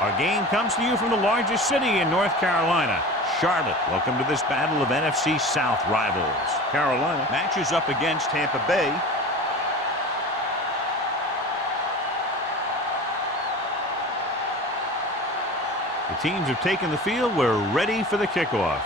Our game comes to you from the largest city in North Carolina, Charlotte. Welcome to this battle of NFC South rivals. Carolina matches up against Tampa Bay. The teams have taken the field. We're ready for the kickoff.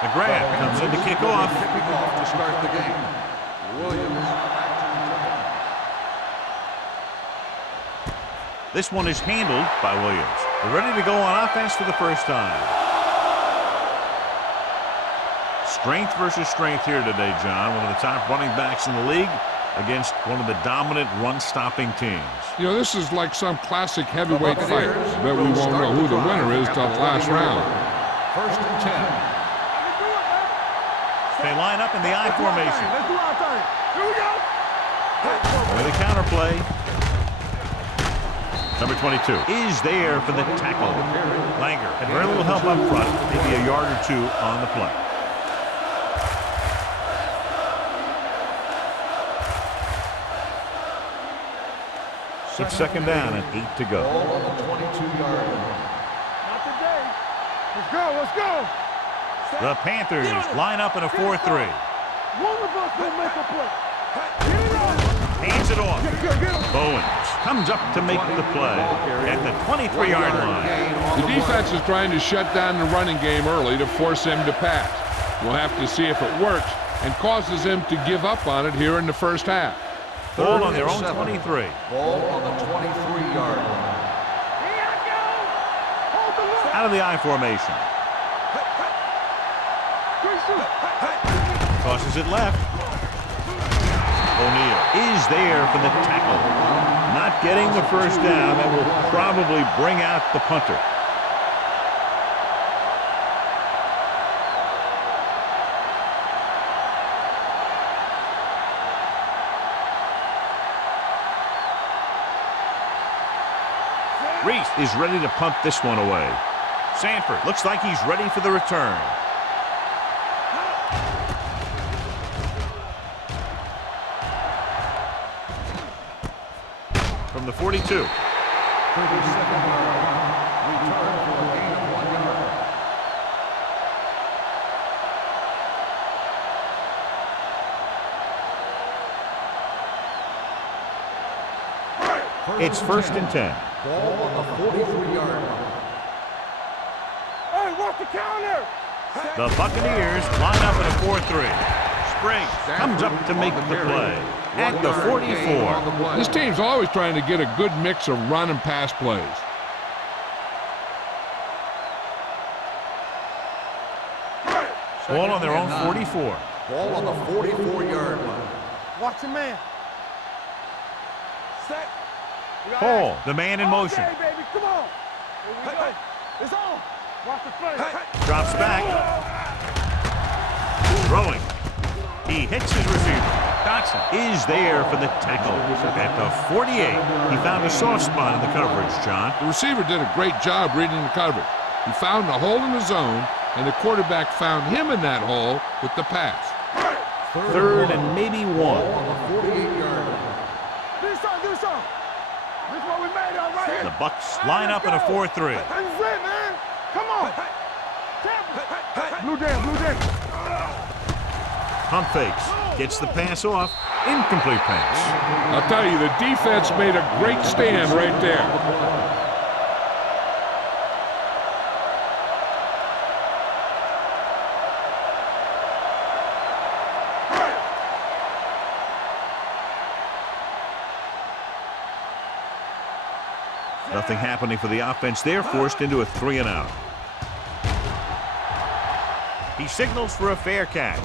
The grab comes in to kick off. To start the game. Williams. This one is handled by Williams. They're ready to go on offense for the first time. Strength versus strength here today, John. One of the top running backs in the league against one of the dominant run-stopping teams. You know, this is like some classic heavyweight fight. I bet we won't know who the winner is till the last round. 1st and 10. They line up in the I formation. Let's do our thing. Here we go. With a counterplay. Number 22 is there for the tackle. Langer had very little help up front, maybe a yard or two on the play. It's 2nd down and 8 to go. Ball on the 22-yard line. Not today. Let's go. Let's go. The Panthers line up in a 4-3. One of us will make a play. Hands it off. Bowens comes up to make the play at the 23-yard line. The defense is trying to shut down the running game early to force him to pass. We'll have to see if it works and causes him to give up on it here in the first half. Ball on their own 23. Ball on the 23-yard line. Out of the I formation. Tosses it left. O'Neal is there for the tackle. Not getting the first down. That will probably bring out the punter. Reese is ready to punt this one away. Sanford looks like he's ready for the return. From the 42. 32nd yard line. Return for a gain of 1 yard. It's 1st and 10. Ball on the 43-yard line. Hey, watch the counter. The Buccaneers line up in a 4-3. Springs comes up to make the play at the 44. This team's always trying to get a good mix of run and pass plays. Ball on their own 44. Ball on the 44-yard line. Watch the man. Set. Hall, the man in motion. Okay, baby, come on. Here we go. It's on. Watch the play. Drops back. Throwing. He hits his receiver. Dotson is there for the tackle. At the 48, he found a soft spot in the coverage, John. The receiver did a great job reading the coverage. He found a hole in the zone, and the quarterback found him in that hole with the pass. 3rd and maybe 1. Ball on the 48-yard line. Do something. This is what we made out right here. The Bucks line up in a 4-3. This is it, man. Come on. Blue jam. Pump fakes. Gets the pass off. Incomplete pass. I'll tell you, the defense made a great stand right there. Nothing happening for the offense there, forced into a 3-and-out. He signals for a fair catch.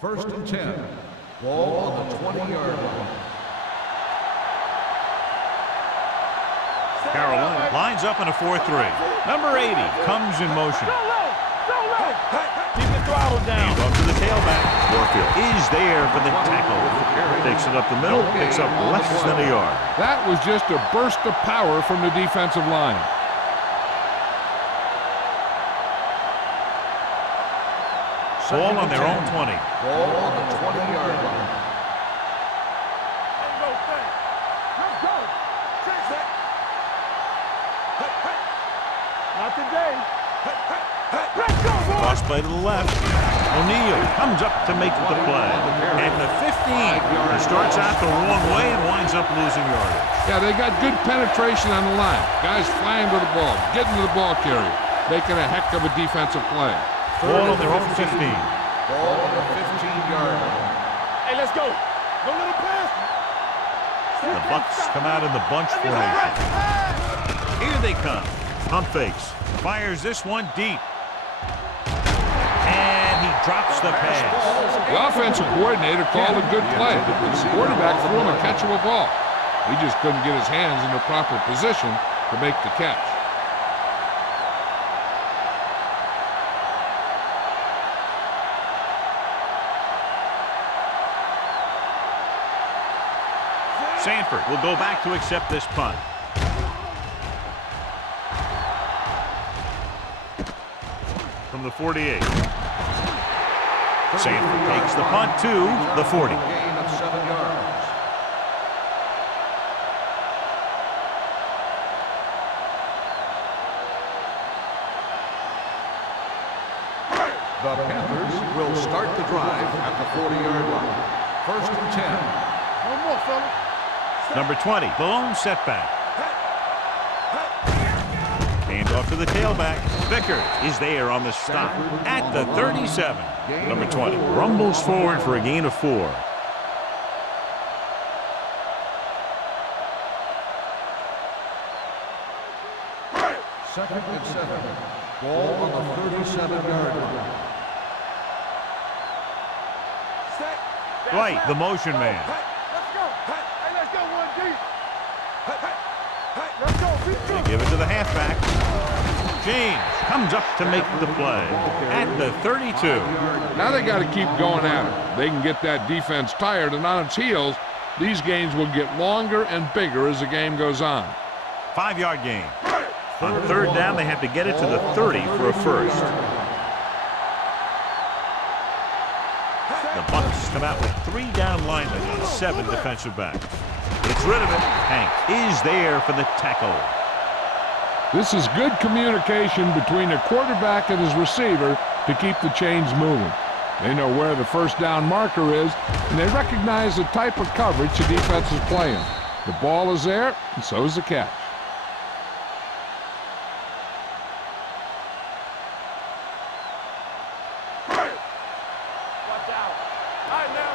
First and 10. Ball on the 20-yard line. Carolina lines up in a 4-3. Number 80 comes in motion. Keep the throttle down. Hands off to the tailback. Warfield is there for the tackle. Takes it up the middle, picks up less than a yard. That was just a burst of power from the defensive line. Ball on their own 20. Ball on the 20-yard line. Let's go. Chase that. Not today. Let's go, boy. Cross play to the left. O'Neal comes up to make the play. At the 15, he starts out the wrong way and winds up losing yardage. Yeah, they got good penetration on the line. Guys flying to the ball, getting to the ball carrier, making a heck of a defensive play. Ball on their own 15. Ball on the 15-yard line. Hey, let's go. Go little pass. The Bucks come out in the bunch formation. Here they come. Pump fakes. Fires this one deep. And he drops the pass. The offensive coordinator called a good play. The quarterback threw him a catchable ball. He just couldn't get his hands in the proper position to make the catch. Sanford will go back to accept this punt. From the 48. Sanford takes the punt to the 40. Gain of 7 yards. The Panthers will start the drive at the 40-yard line. First and 10. One more, fella. Number 20, the lone setback. Hand off to the tailback. Vickers is there on the stop at the 37. Number 20 rumbles forward for a gain of 4. Second and 7. Ball on the 37-yard line. Dwight, the motion man. Let's go. Hey, let's go one deep. Let's go. Beat They you. give it to the halfback. James comes up to make the play at the 32. Now they got to keep going at it. They can get that defense tired and on its heels. These games will get longer and bigger as the game goes on. 5-yard gain. On third down, they have to get it to the 30 for a first. The Bucks come out with 3 down linemen and 7 defensive backs. It's rid of it. Hank is there for the tackle. This is good communication between the quarterback and his receiver to keep the chains moving. They know where the first down marker is, and they recognize the type of coverage the defense is playing. The ball is there, and so is the catch. Watch out. All right, now.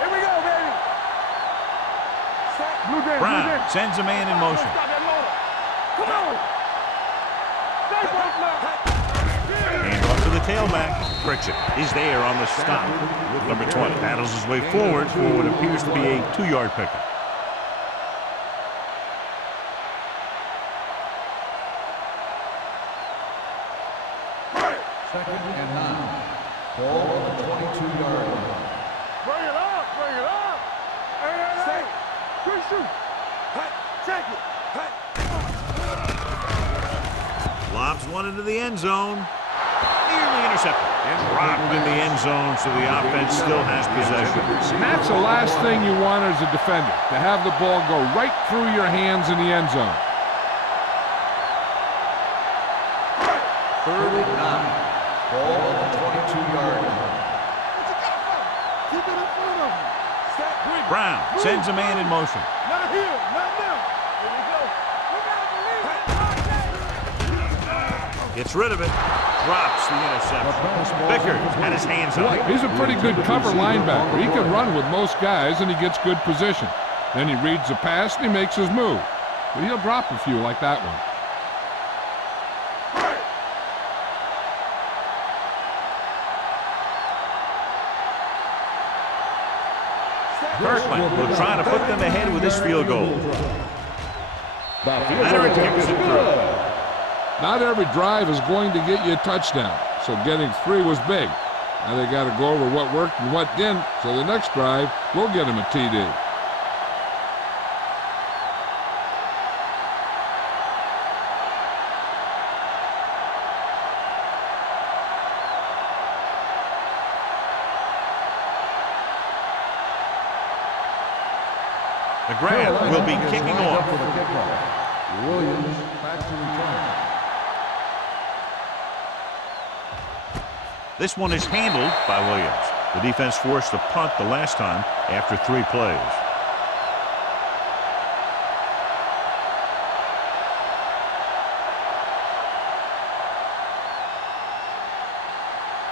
Here we go, baby. Blue Jay, Brown sends a man in motion. Stop that motor. Come on. Stay back now. Hand off to the tailback. Pritchett is there on the stop. Number 20 paddles his way forward for what appears to be a 2-yard pickup. Second and 9. Ball on the 22-yard line. Bring it up. Bring it up. Hey. Quick shoot. Check it. Lobs one into the end zone. Nearly intercepted. And rocked in the end zone, so the offense still has possession. And that's the last thing you want as a defender, to have the ball go right through your hands in the end zone. Third and 9. Ball on the 22-yard line. Keep it in front of him. Brown sends a man in motion. Not here. Not now. Here we Gets rid of it. Drops the interception. Vickers had his hands on it. He's a pretty good cover linebacker. He can run with most guys, and he gets good position. Then he reads the pass, and he makes his move. But he'll drop a few like that one. Kirkland will try to put them ahead with this field goal. Veteran kicks it through. Not every drive is going to get you a touchdown, so getting 3 was big. Now they got to go over what worked and what didn't, so the next drive will get him a TD. The Grant will be kicking off. Williams back to return. This one is handled by Williams. The defense forced a punt the last time after 3 plays.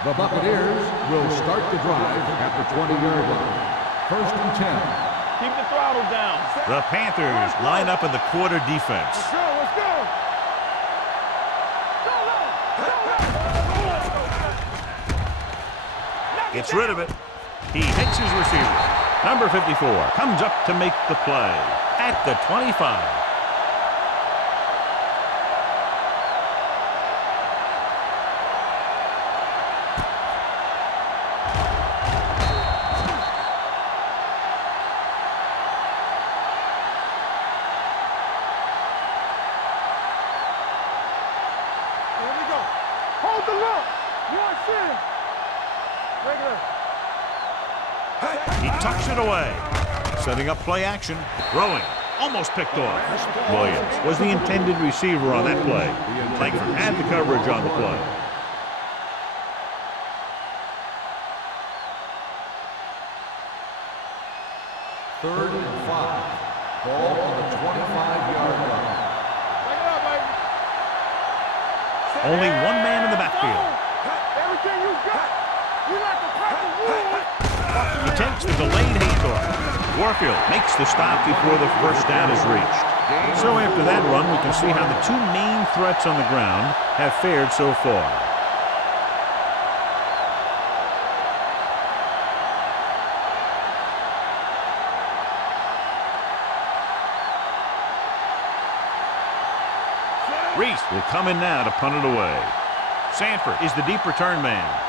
The Buccaneers will start the drive at the 20-yard line. 1st and 10. Keep the throttle down. The Panthers line up in the quarter defense. Let's go, let's go. Gets rid of it. He hits his receiver. Number 54 comes up to make the play at the 25. He tucks it away. Setting up play action. Throwing. Almost picked off. Williams was the intended receiver on that play. Langford had the coverage on the play. Third and 5. Ball on the 25-yard line. Only one man in the backfield. Everything you got. You like a pack of wood. He takes the delayed handoff. Warfield makes the stop before the first down is reached. So after that run, we can see how the 2 main threats on the ground have fared so far. Reese will come in now to punt it away. Sanford is the deep return man.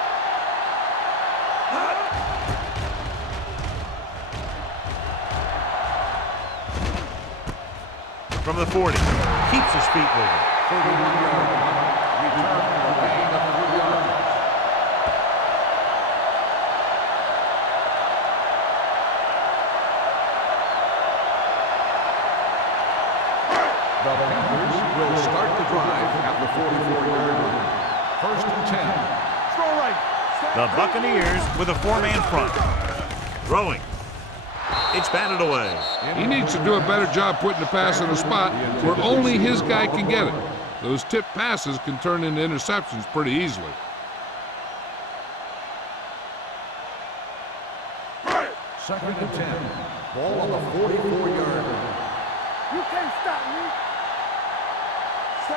From the 40, keeps his feet moving. 31-yard line. Return for a gain of 3 yards. The Panthers will start the drive at the 44-yard line. 1st and 10. Throw right. The Buccaneers with a 4-man front. Throwing. It's batted away. He needs to do a better job putting the pass in a spot where only his guy can get it. Those tipped passes can turn into interceptions pretty easily. Second and 10. Ball on the 44-yard line. You can't stop me.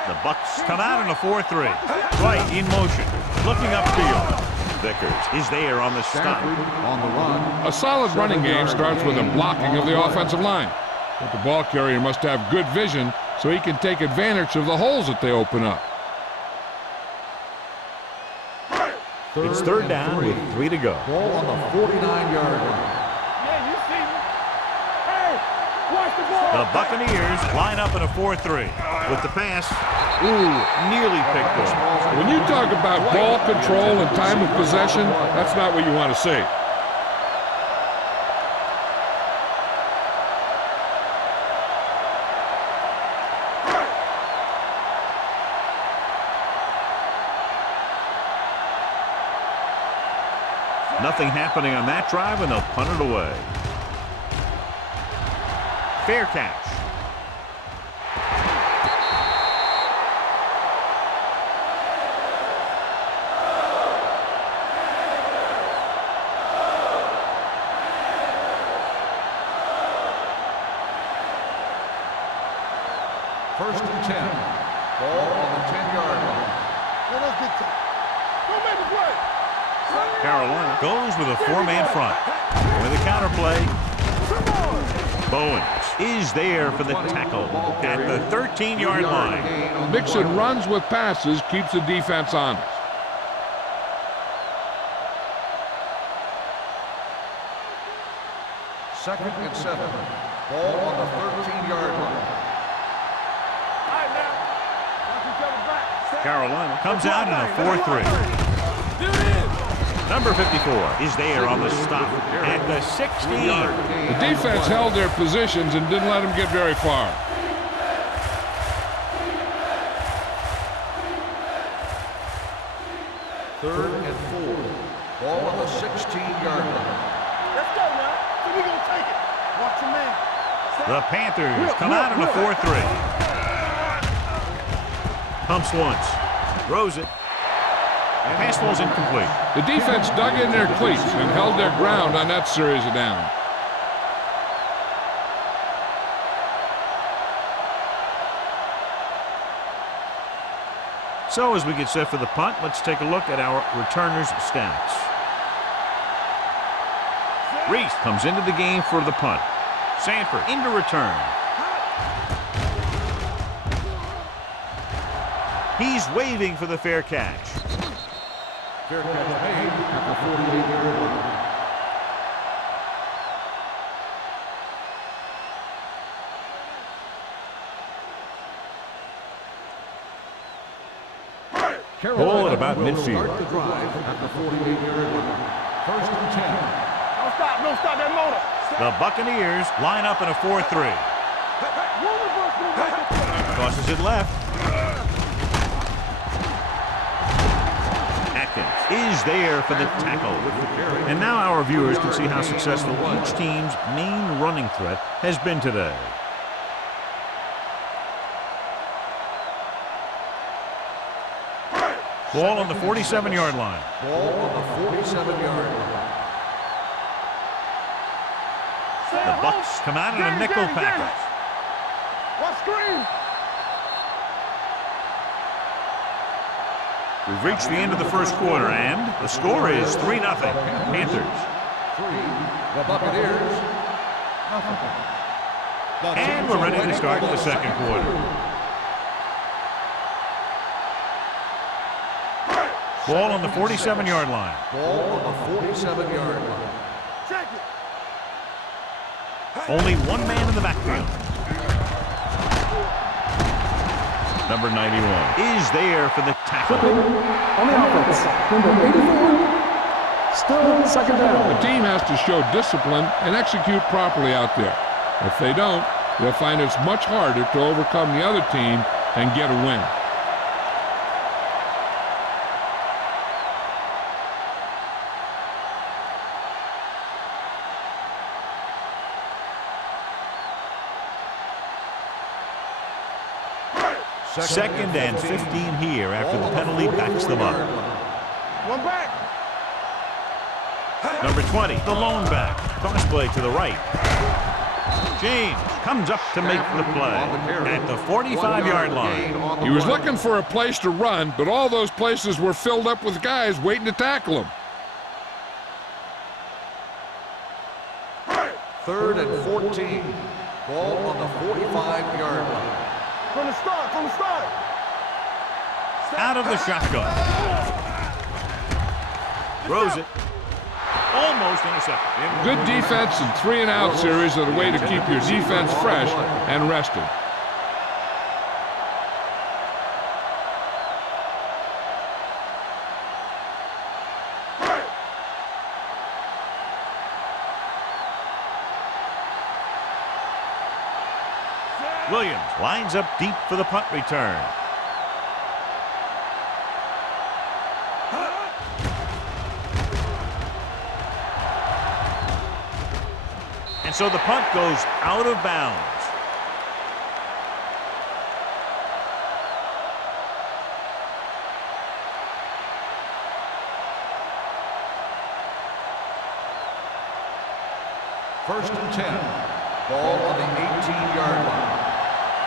The Bucs come out in a 4-3. Right in motion. Looking upfield. Vickers is there on the stop. On the run. A solid running game starts with a blocking of the offensive line. But the ball carrier must have good vision so he can take advantage of the holes that they open up. It's third down with 3 to go. Ball on the 49-yard line. Yeah, you see me. Hey, watch the ball. The Buccaneers line up in a 4-3. With the pass, nearly picked off. When you talk about ball control and time of possession, that's not what you want to see. Nothing happening on that drive, and they'll punt it away. Fair catch. First and 10. Ball on the 10-yard line. Let's get to it. Don't make a play. Carolina goes with a four-man front. With a counter play. Bowens is there for the tackle at the 13-yard line. Mixing runs with passes keeps the defense honest. Second and 7. Ball on the 13-yard line. All right, now. Watch each other back. Carolina comes out in a 4-3. Number 54 is there on the stop at the 16. The defense held their positions and didn't let them get very far. Third and 4. Ball on the 16-yard line. Let's go now. So we gonna take it. Watch your man. The Panthers come out in a 4-3. Pumps once. Throws it. Pass falls incomplete. The defense dug in their cleats and held their ground on that series of downs. So as we get set for the punt, let's take a look at our returners' stats. Reese comes into the game for the punt. Sanford into return. He's waving for the fair catch. Fair catch made at the 48-yard line. Ball at about midfield. Start the drive at the 48-yard line. First and 10. Don't stop that motor. The Buccaneers line up in a 4-3. Tosses it left. Atkins is there for the tackle. And now our viewers can see how successful each team's main running threat has been today. Ball on the 47-yard line. Ball on the 47-yard line. The Bucs come out in a nickel package. What screen? We've reached the end of the first quarter, and the score is 3-0. Panthers. 3. The Buccaneers. Nothing. And we're ready to start the second quarter. Ball on the 47-yard line. Ball on the 47-yard line. Check it. Only one man in the backfield. Number 91 is there for the tackle. On the offense, number 84, still second down. The team has to show discipline and execute properly out there. If they don't, they'll find it's much harder to overcome the other team and get a win. Second and 15 here after the penalty backs them up. One back. Number 20, the lone back. Toss play to the right. James comes up to make the play at the 45-yard line. He was looking for a place to run, but all those places were filled up with guys waiting to tackle him. Third and 14. Ball on the 45-yard line. From the start, from the start. Out of the shotgun. Throws it. Almost intercepted. Good defense and 3-and-out series are the way to keep your defense fresh and rested. Williams lines up deep for the punt return. And so the punt goes out of bounds. First and 10. Ball on the 18-yard line.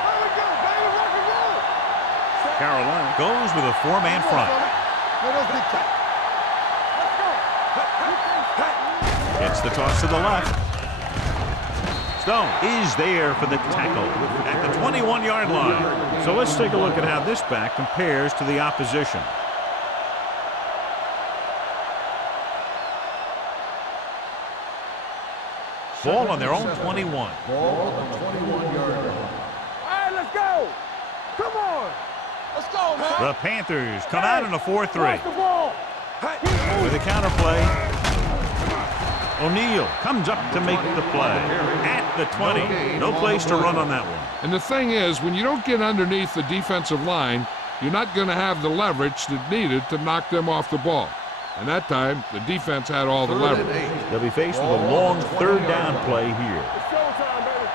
There we go, baby. Rock Carolina goes with a four-man front. Gets the toss to the left. Stone is there for the tackle at the 21-yard line. So let's take a look at how this back compares to the opposition. Ball on their own 21. Ball on the 21-yard line. All right, let's go. Come on. Let's go, man. The Panthers come out in a 4-3. Watch the ball. With a counterplay, O'Neal comes up to make the play at the 20. No place to run on that one. And the thing is, when you don't get underneath the defensive line, you're not going to have the leverage that's needed to knock them off the ball. And that time, the defense had all the leverage. They'll be faced with a long third down play here. It's showtime, baby.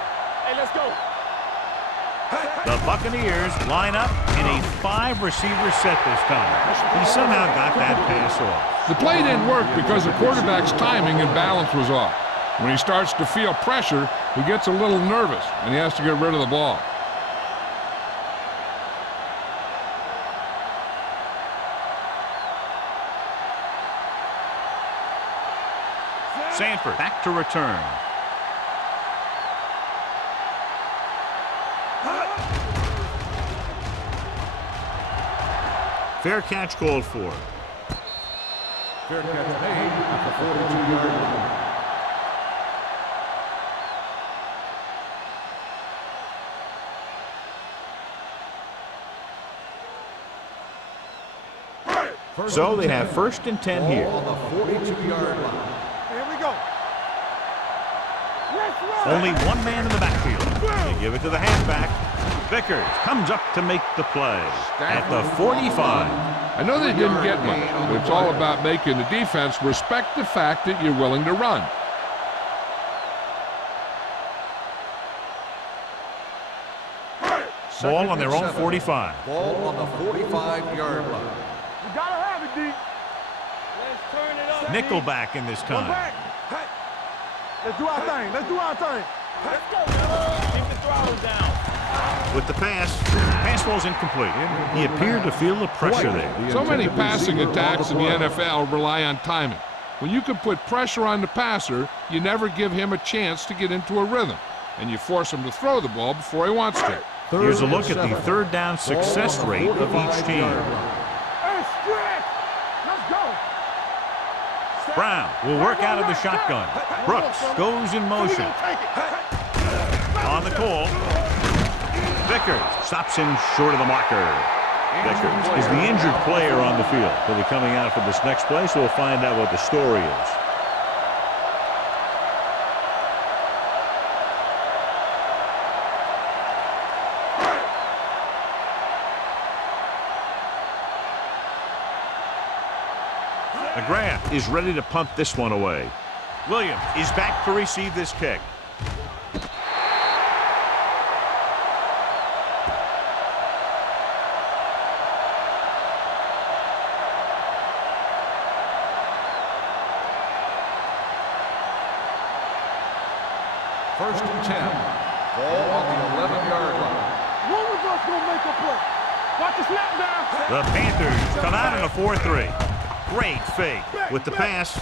Hey, let's go. The Buccaneers line up in a 5-receiver set this time. He somehow got that pass off. The play didn't work because the quarterback's timing and balance was off. When he starts to feel pressure, he gets a little nervous, and he has to get rid of the ball. Sanford back to return. Fair catch called for. Fair catch made at the 42-yard line. So they have 1st and 10 here. Ball on the 42-yard line. Here we go. Let's run. Only one man in the backfield. They give it to the halfback. Vickers comes up to make the play at the 45. I know they didn't get much, but it's all about making the defense respect the fact that you're willing to run. Ball on their own 45. Ball on the 45-yard line. You gotta have it, D. Let's turn it up. Nickelback in this Come time. back. Let's do our thing. Let's do our thing. Let's go. Keep the throttle down. With the pass ball's incomplete. He appeared to feel the pressure there. So many passing attacks in the NFL rely on timing. When you can put pressure on the passer, you never give him a chance to get into a rhythm, and you force him to throw the ball before he wants to. Here's a look at the third down success rate of each team. Hey, stretch. Let's go. Brown will work out of the shotgun. Brooks goes in motion. On the call. Vickers stops him short of the marker. Vickers is the injured player on the field. He'll be coming out for this next play, so we'll find out what the story is. McGrath is ready to punt this one away. Williams is back to receive this kick. First and 10. Ball on the 11-yard line. One of us gonna make a play. Watch the snap down. The Panthers come out in a 4-3. Great fake with the pass,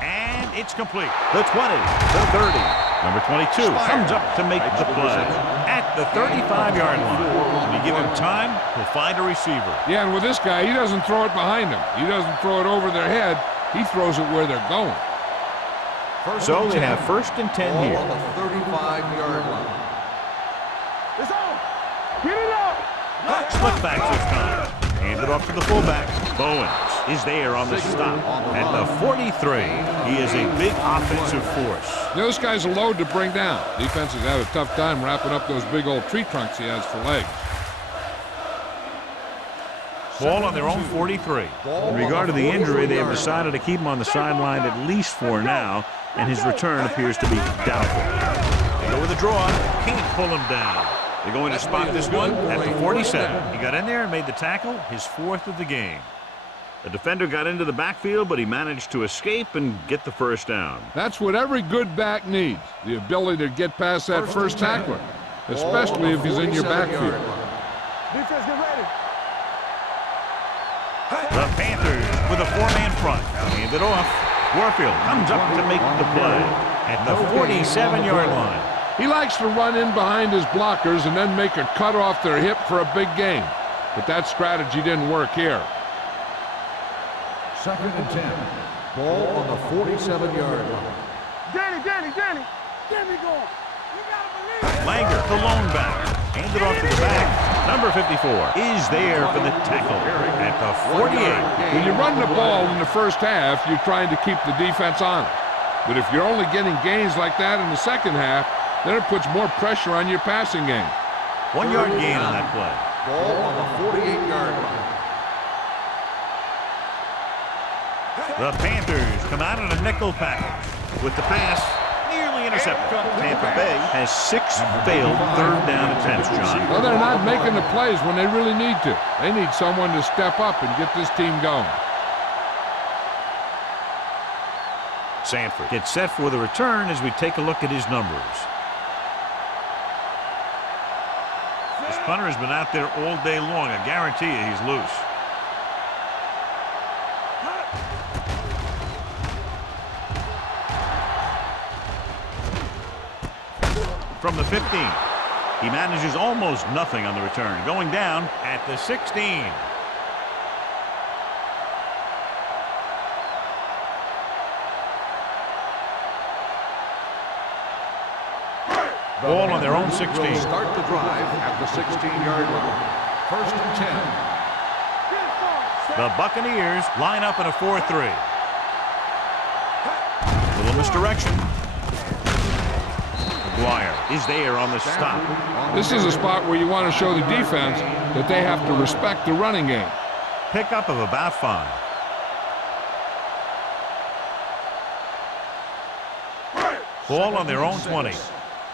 and it's complete. The 20, the 30. Number 22 comes up to make the play at the 35-yard line. When you give him time, he'll find a receiver. Yeah, and with this guy, he doesn't throw it behind him. He doesn't throw it over their head. He throws it where they're going. So they have 1st and 10 here. Ball on the 35-yard line. It's on. Get it up. Split back this time. Hand it off to the fullback. Bowens is there on the stop at the 43. He is a big offensive force. Those guys are load to bring down. Defense has had a tough time wrapping up those big old tree trunks he has for legs. Ball on their own 43. In regard to the injury, they have decided to keep him on the sideline at least for now, and his return appears to be doubtful. They go with a draw. Can't pull him down. They're going to spot this one at the 47. He got in there and made the tackle, his 4th of the game. The defender got into the backfield, but he managed to escape and get the first down. That's what every good back needs, the ability to get past that first tackler, especially if he's in your backfield. Defense, get ready. with a four-man front. Hand it off. Warfield comes up to make the play at the 47-yard line. He likes to run in behind his blockers and then make a cut off their hip for a big gain. But that strategy didn't work here. 2nd and 10. Ball on the 47-yard line. Danny, get me going. You gotta believe it. Langer, the lone back. Handed off to the back. Number 54 is there for the tackle at the 48. When you run the ball in the first half, you're trying to keep the defense on it. But if you're only getting gains like that in the second half, then it puts more pressure on your passing game. 1 yard gain on that play. Ball on the 48-yard line. The Panthers come out in a nickel package with the pass nearly intercepted. Tampa Bay has 6 failed third down attempts, John. Well, they're not making the plays when they really need to. They need someone to step up and get this team going. Sanford gets set for the return as we take a look at his numbers. This punter has been out there all day long. I guarantee you he's loose. From the 15, he manages almost nothing on the return, going down at the 16. Ball on their own 16. Will start the drive at the 16-yard line. 1st and 10. The Buccaneers line up in a 4-3. Little misdirection. McGuire is there on the stop. This is a spot where you want to show the defense that they have to respect the running game. Pickup of about 5. Ball on their own 20.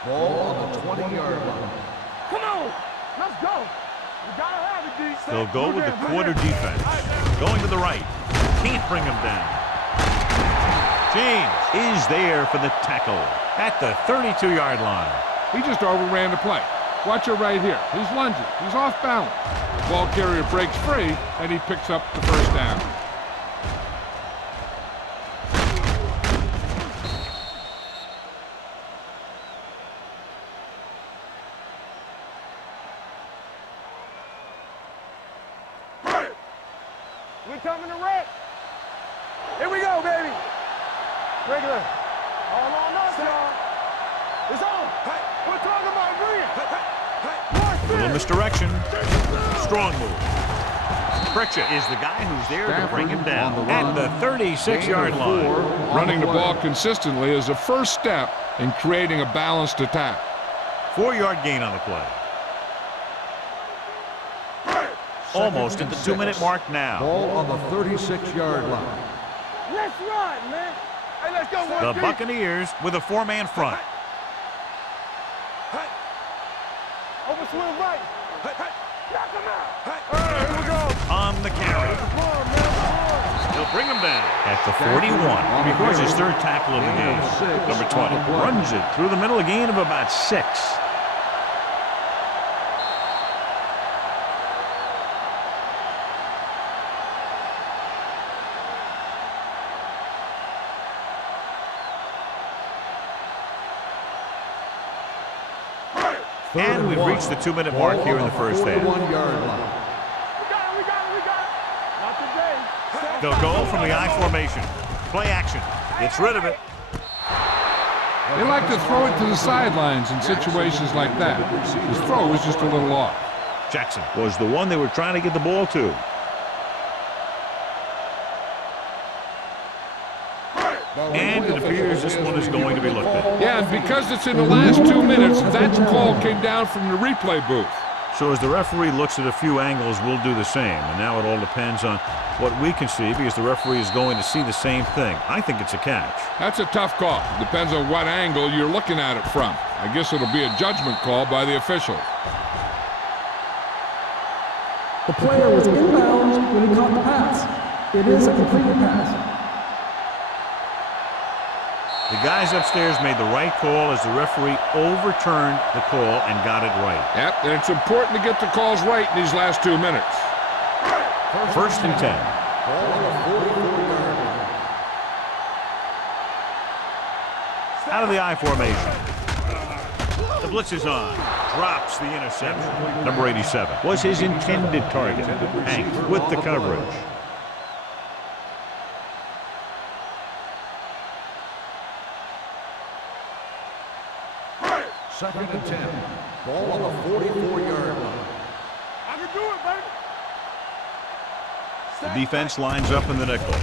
Ball on the 20-yard line. Come on, let's go. You gotta have it, D. They'll go with the quarter defense. Going to the right. Can't bring him down. James is there for the tackle at the 32-yard line. He just overran the play. Watch it right here. He's lunging. He's off balance. Ball carrier breaks free, and he picks up the first down. We're coming to wreck. Here we go, baby. Regular. All on us, y'all. It's on. We're talking about green. Little misdirection. Strong move. Pritchett is the guy who's there to bring him down at the 36-yard line. Running the ball consistently is a first step in creating a balanced attack. 4-yard gain on the play. Almost at the 2-minute mark now. Ball on the 36-yard line. Let's run, man. Hey, let's go. The Buccaneers with a 4-man front. Over swing right. Knock him out. All right, here we go. On the carry. Come on, man. He'll bring him down at the 41. He records his 3rd tackle of the game. Number 20 runs it through the middle, a gain of about 6. And we've reached the 2-minute mark here in the first half. 41-yard line. We got it. Not today. They'll go from the I formation. Play action. Gets rid of it. They like to throw it to the sidelines in situations like that. His throw was just a little off. Jackson was the one they were trying to get the ball to. And it appears this one is going to be looked at. Yeah, and because it's in the last 2 minutes, that call came down from the replay booth. So as the referee looks at a few angles, we'll do the same. And now it all depends on what we can see because the referee is going to see the same thing. I think it's a catch. That's a tough call. Depends on what angle you're looking at it from. I guess it'll be a judgment call by the official. The player was inbounds when he caught the pass. It is a completed pass. The guys upstairs made the right call as the referee overturned the call and got it right. Yep, and it's important to get the calls right in these last 2 minutes. 1st and 10. Ball on the 44-yard line. Out of the I formation. The blitz is on. Drops the interception. Number 87 was his intended target. Hank with the coverage. Second and 10. Ball on the 44-yard line. I can do it, baby. The defense lines up in the nickel.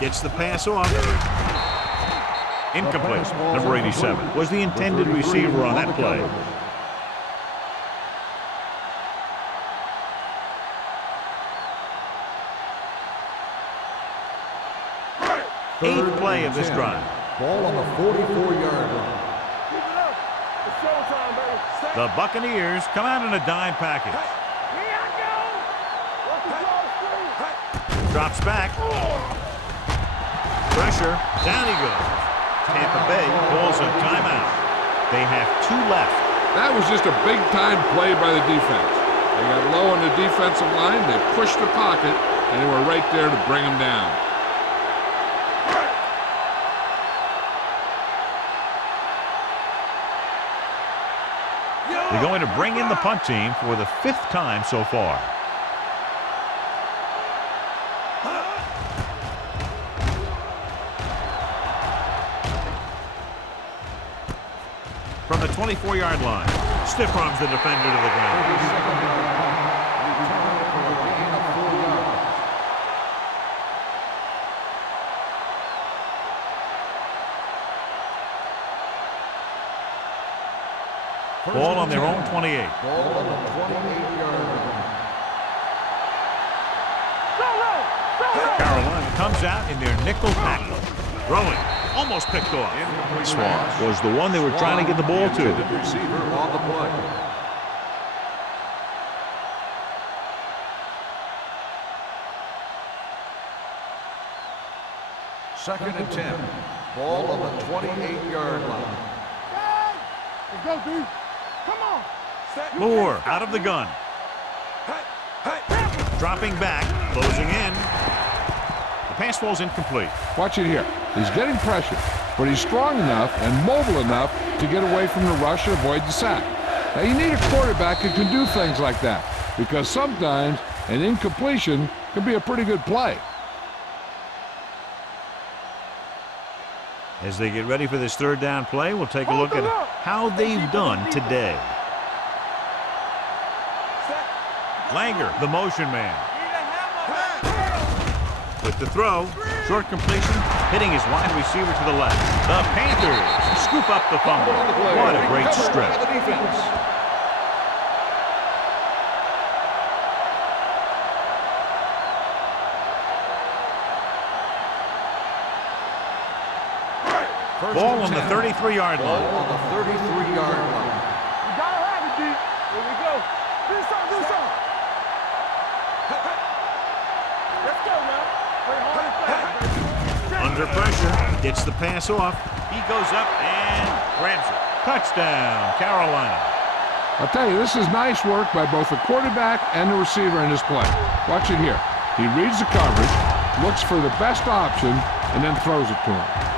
Gets the pass off. Incomplete. Number 87 was the intended receiver on that play. Eighth play of this drive. Ball on the 44-yard line. Keep it up. It's showtime, baby. The Buccaneers come out in a dime package. Here I go. What's the ball screen? Drops back. Pressure. Down he goes. Tampa Bay calls a timeout. They have 2 left. That was just a big-time play by the defense. They got low on the defensive line, they pushed the pocket, and they were right there to bring him down. They're going to bring in the punt team for the 5th time so far. From the 24-yard line, stiff arms the defender to the ground. Ball on their own 28. Ball on the 28-yard line. Carolina comes out in their nickel package. Throwing. Almost picked off. Swan was the one they were trying to get the ball to. Receiver on the play. Second and 10. Ball on the 28-yard line. Let's go, dude. Come on. Moore out of the gun. Dropping back. Closing in. The pass falls incomplete. Watch it here. He's getting pressure, but he's strong enough and mobile enough to get away from the rush and avoid the sack. Now, you need a quarterback who can do things like that, because sometimes an incompletion can be a pretty good play. As they get ready for this 3rd down play, we'll take a look at how they've done today. Langer, the motion man. With the throw, short completion, hitting his wide receiver to the left. The Panthers scoop up the fumble. What a great strip. Ball on the 33-yard line. Ball on the 33-yard line. You gotta have it, D. Here we go. Do something, do something. Let's go, man. Play hard and fast. Under pressure, gets the pass off. He goes up and grabs it. Touchdown, Carolina. I'll tell you, this is nice work by both the quarterback and the receiver in this play. Watch it here. He reads the coverage, looks for the best option, and then throws it to him.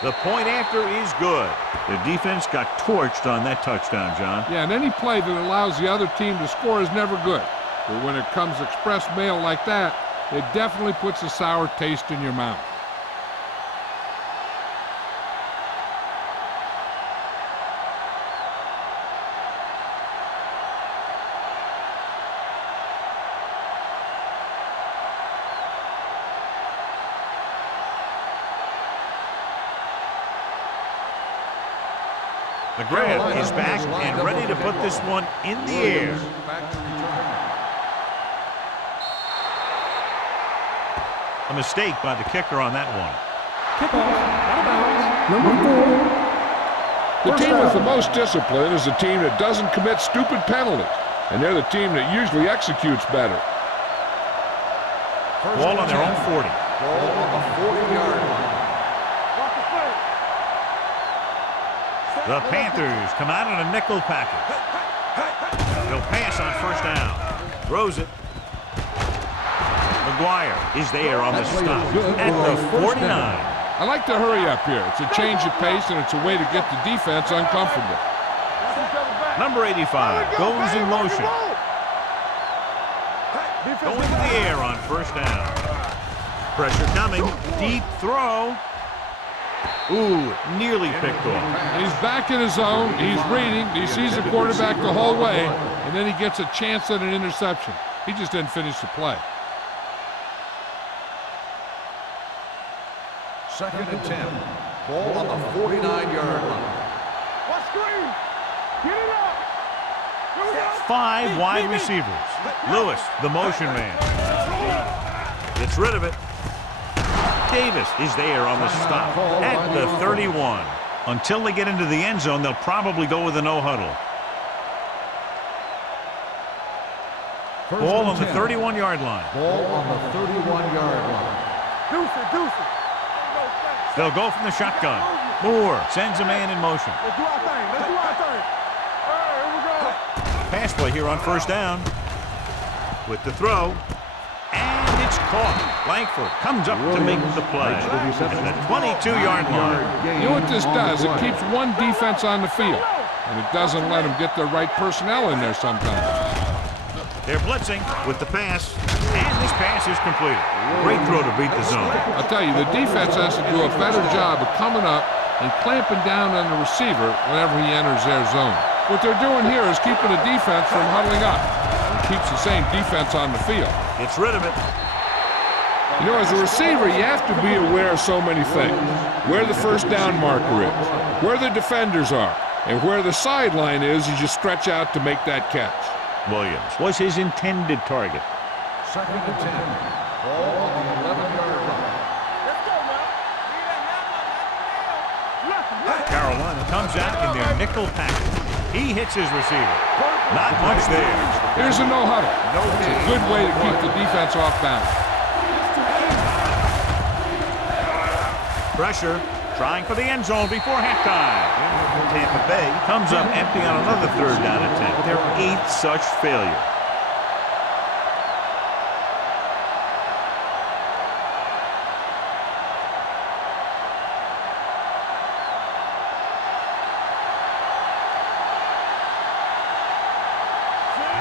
The point after is good. The defense got torched on that touchdown, John. Yeah, and any play that allows the other team to score is never good. But when it comes express mail like that, it definitely puts a sour taste in your mouth. McGrath is back and ready to put this one in the air. Back to return. A mistake by the kicker on that one. Kickoff, out of bounds, number 4. The First team with the down. most discipline is the team that doesn't commit stupid penalties, and they're the team that usually executes better. Ball on their own 40. Ball on the 40-yard line. Watch the foot. The Panthers come out in a nickel package. They'll pass on first down. Throws it. McGuire is there on the stop at the 49. I like to hurry up here. It's a change of pace, and it's a way to get the defense uncomfortable. Number 85 goes in motion. Going to the air on first down. Pressure coming. Deep throw. Ooh, nearly picked off. He's back in his zone. He's reading. He sees the quarterback the whole way, and then he gets a chance at an interception. He just didn't finish the play. 2nd and 10. Ball on the 49-yard line. Watch screen. Get it up. Here we go. 5 wide receivers. Lewis, the motion man. Gets rid of it. Davis is there on the stop at the 31. Until they get into the end zone, they'll probably go with a no huddle. Ball on the 31-yard line. Ball on the 31-yard line. Deuce it, deuce it. They'll go from the shotgun. Moore sends a man in motion. Let's do our thing. Let's do our thing. All right, here we go. Pass play here on first down. With the throw. And it's caught. Langford comes up to make the play at the 22-yard line. You know what this does? It keeps one defense on the field, and it doesn't let them get the right personnel in there sometimes. They're blitzing with the pass, and this pass is completed. Great throw to beat the zone. I'll tell you, the defense has to do a better job of coming up and clamping down on the receiver whenever he enters their zone. What they're doing here is keeping the defense from huddling up. It keeps the same defense on the field. Gets rid of it. You know, as a receiver, you have to be aware of so many things. Where the first down marker is, where the defenders are, and where the sideline is as you stretch out to make that catch. Williams was his intended target. 2nd and 10. Ball on the 11-yard line. Let's go, man. Left. Carolina comes out in their nickel package. He hits his receiver. Not much there. Here's a no huddle. It's a good way to keep the defense off balance. Pressure, trying for the end zone before halftime. Tampa Bay comes up empty on another third down attempt. Their 8th such failure.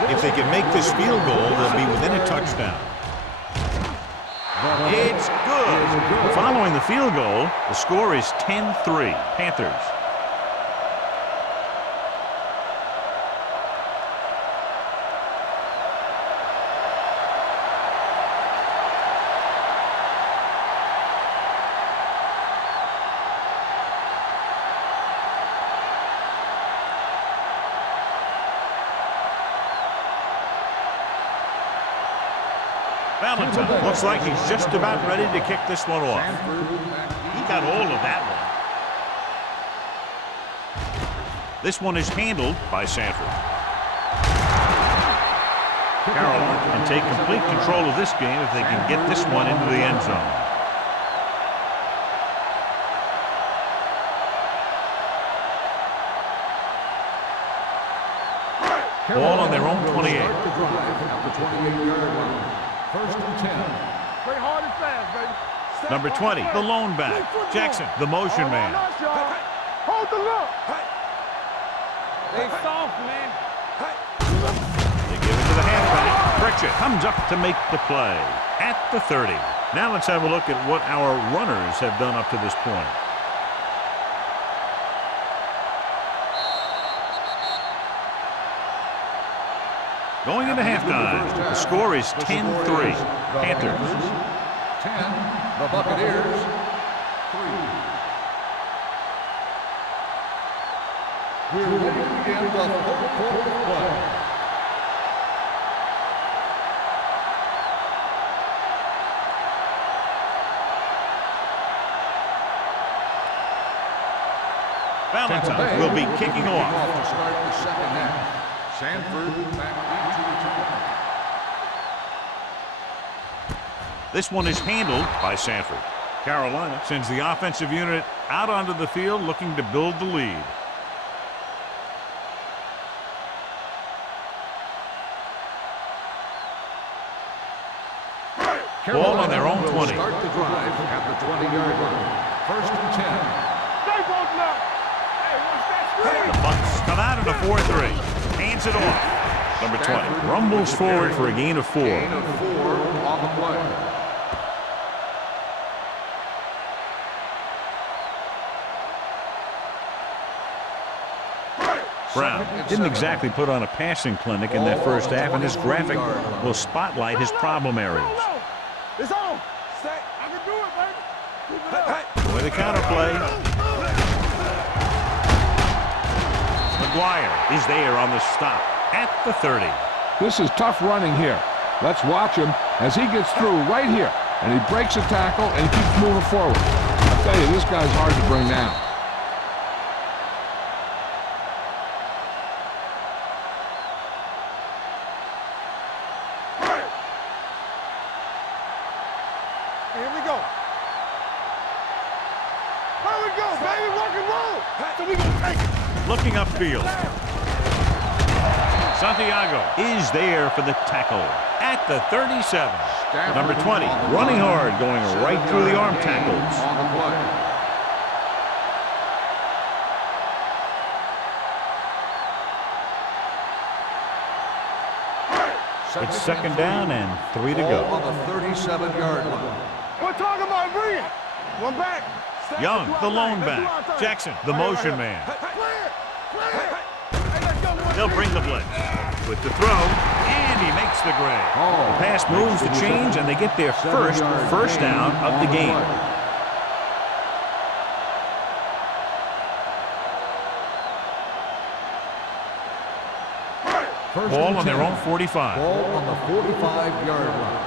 If they can make this field goal, they'll be within a touchdown. It's good. Following the field goal, the score is 10-3, Panthers. Valentine looks like he's just about ready to kick this one off. He got all of that one. This one is handled by Sanford. Carolina can take complete control of this game if they can get this one into the end zone. Ball on their own 28. Start the drive at the 28-yard line. 1st and 10. Play hard and fast, baby. Number 20, the lone back. Jackson, the motion man. Hold the look. They soft, man. They give it to the halfback. Pritchett comes up to make the play at the 30. Now let's have a look at what our runners have done up to this point. Going into halftime, the score is 10-3, Panthers. 10, the Buccaneers, 3. We're ready to begin the fourth quarter of play. Valentine will be kicking off. To start the second half. Sanford back into return. This one is handled by Sanford. Carolina sends the offensive unit out onto the field looking to build the lead. Ball on their own 20. Start the drive at the 20-yard line. First and 10. The Bucks come out in a 4-3. Hands it off. Number 20 rumbles forward for a gain of 4. Gain of 4 on the play. Brown didn't exactly put on a passing clinic in that first half, and this graphic will spotlight his problem areas. It's on. I can do it, baby. Keep it up. With the counterplay. McGuire is there on the stop at the 30. This is tough running here. Let's watch him as he gets through right here. And he breaks a tackle and keeps moving forward. I'll tell you, this guy's hard to bring down. Here we go. Here we go, baby. Rock and roll. So we gonna take it. Looking upfield. Santiago is there for the tackle at the 37. Number 20 running hard, going right through the arm tackles. On the play. It's second down and 3 to go. On the 37-yard line. We're talking about bringing. One back. Young, the lone back. Jackson, the motion man. They'll bring the blitz with the throw, and he makes the grab. The pass moves the chains, and they get their first down of the game. Ball on their own 45. Ball on the 45-yard line.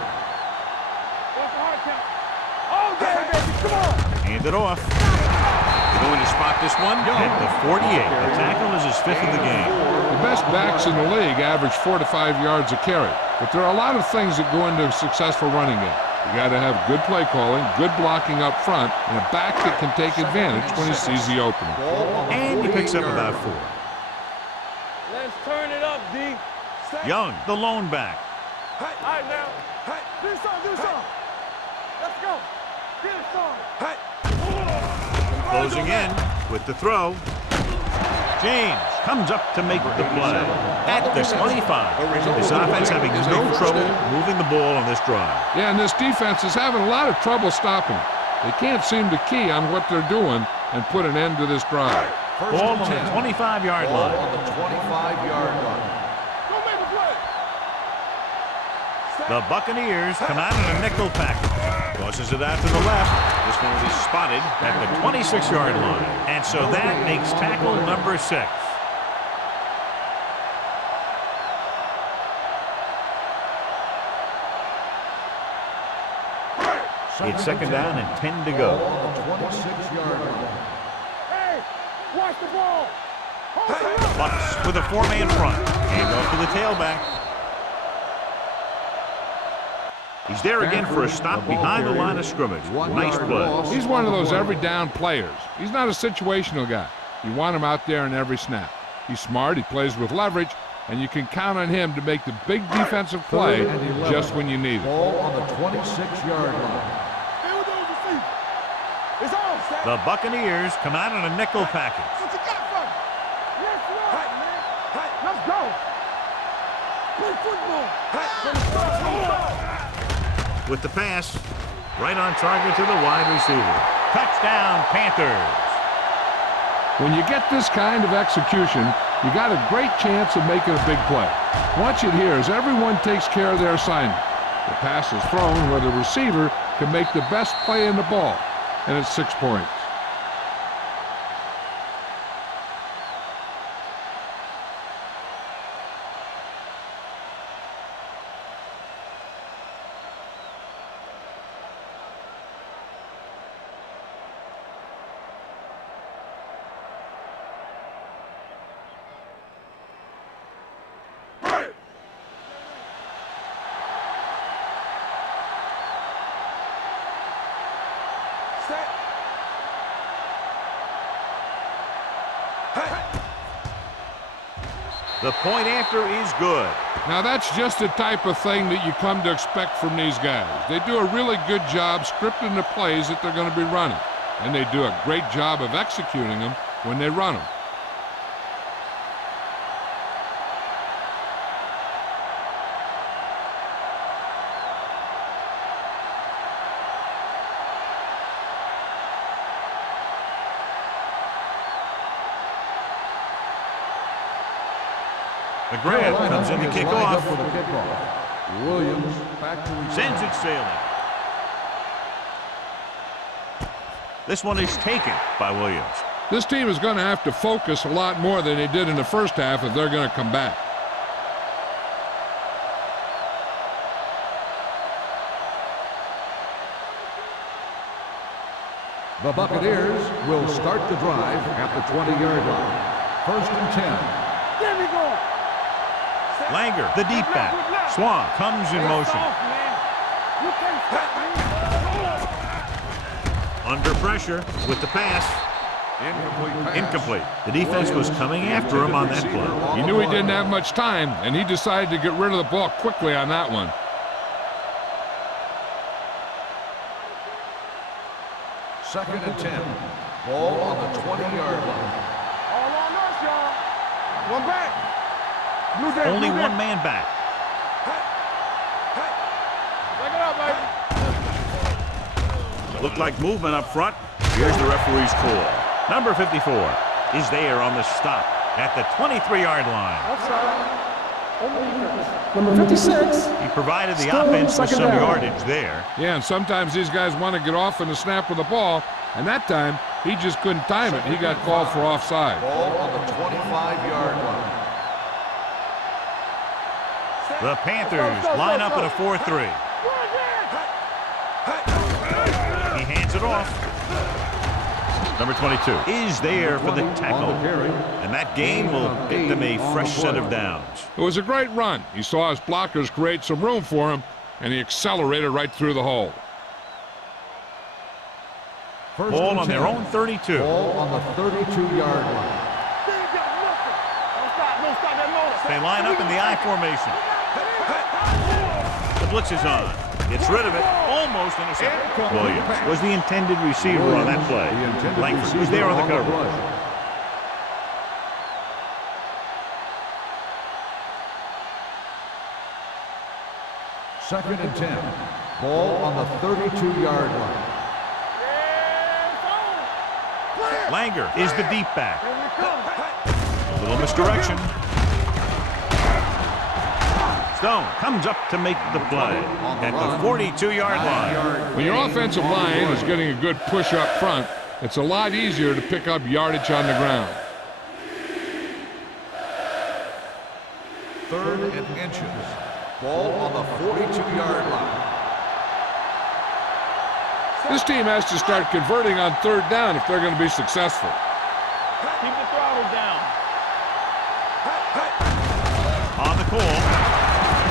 Come on. Hand it off. They're going to spot this one at the 48. The tackle is his 5th of the game. The best backs in the league average 4 to 5 yards a carry. But there are a lot of things that go into a successful running game. You got to have good play calling, good blocking up front, and a back that can take advantage when he sees the opening. And he picks up about 4. Let's turn it up, D. Young, the lone back. All right, now. Do something. Let's go. Get it started. Closing in with the throw. James comes up to make the play at the 25. This offense having no trouble moving the ball on this drive. Yeah, and this defense is having a lot of trouble stopping it. They can't seem to key on what they're doing and put an end to this drive. Ball on the 25-yard line. On the 25-yard line. Go make a play. The Buccaneers come out in a nickel package. Tosses it out to the left. This one is spotted at the 26-yard line. And so that makes tackle number 6. It's second down and 10 to go. On the 26-yard line. Hey, watch the ball. Hold it up. Bucks with a 4-man front. Hand off to the tailback. He's there again for a stop behind the line of scrimmage. Nice play. He's one of those every down players. He's not a situational guy. You want him out there in every snap. He's smart, he plays with leverage, and you can count on him to make the big defensive play just when you need it. Ball on the 26-yard line. It's on. The Buccaneers come out in a nickel package. What you got for me? Let's run, man. Let's go. Play football. With the pass, right on target to the wide receiver. Touchdown, Panthers. When you get this kind of execution, you got a great chance of making a big play. Watch it here as everyone takes care of their assignment. The pass is thrown where the receiver can make the best play in the ball, and it's 6 points. The point after is good. Now that's just the type of thing that you come to expect from these guys. They do a really good job scripting the plays that they're going to be running. And they do a great job of executing them when they run them. McGrath comes in to kick off. Williams back to reserve. Sends it sailing. This one is taken by Williams. This team is going to have to focus a lot more than they did in the first half if they're going to come back. The Buccaneers will start the drive at the 20-yard line. 1st and 10. There we go. Langer, the deep back. Swan comes in motion. You can't stop me. Under pressure with the pass. Incomplete. The defense was coming after him on that play. He knew he didn't have much time, and he decided to get rid of the ball quickly on that one. Second and 10. Ball on the 20-yard line. All on us, y'all. One back. Blue day, Only blue one day. man back. Break it up, baby. Looked like movement up front. Here's the referee's call. Number 54 is there on the stop at the 23-yard line. Offside. Number 56. He provided the Still offense with second some down. yardage there. Yeah, and sometimes these guys want to get off in the snap of the ball, and that time he just couldn't time it. He got called for offside. Ball on the 25-yard line. The Panthers line up at a 4-3. He hands it off. Number 22 is there for the tackle. And that gain will get them a fresh set of downs. It was a great run. He saw his blockers create some room for him, and he accelerated right through the hole. Ball on their own 32. Ball on the 32-yard line. They line up in the I formation. The blitz is on. Gets rid of it. Almost intercepted. Williams was the intended receiver on that play. Langford was there on the coverage. Second and 10. Ball on the 32-yard line. Langer is the deep back. A little misdirection. Stone comes up to make the play at the 42-yard line. When your offensive line is getting a good push up front, it's a lot easier to pick up yardage on the ground. 3rd and inches. Ball on the 42-yard line. This team has to start converting on 3rd down if they're going to be successful. Keep the throttle down. On the call,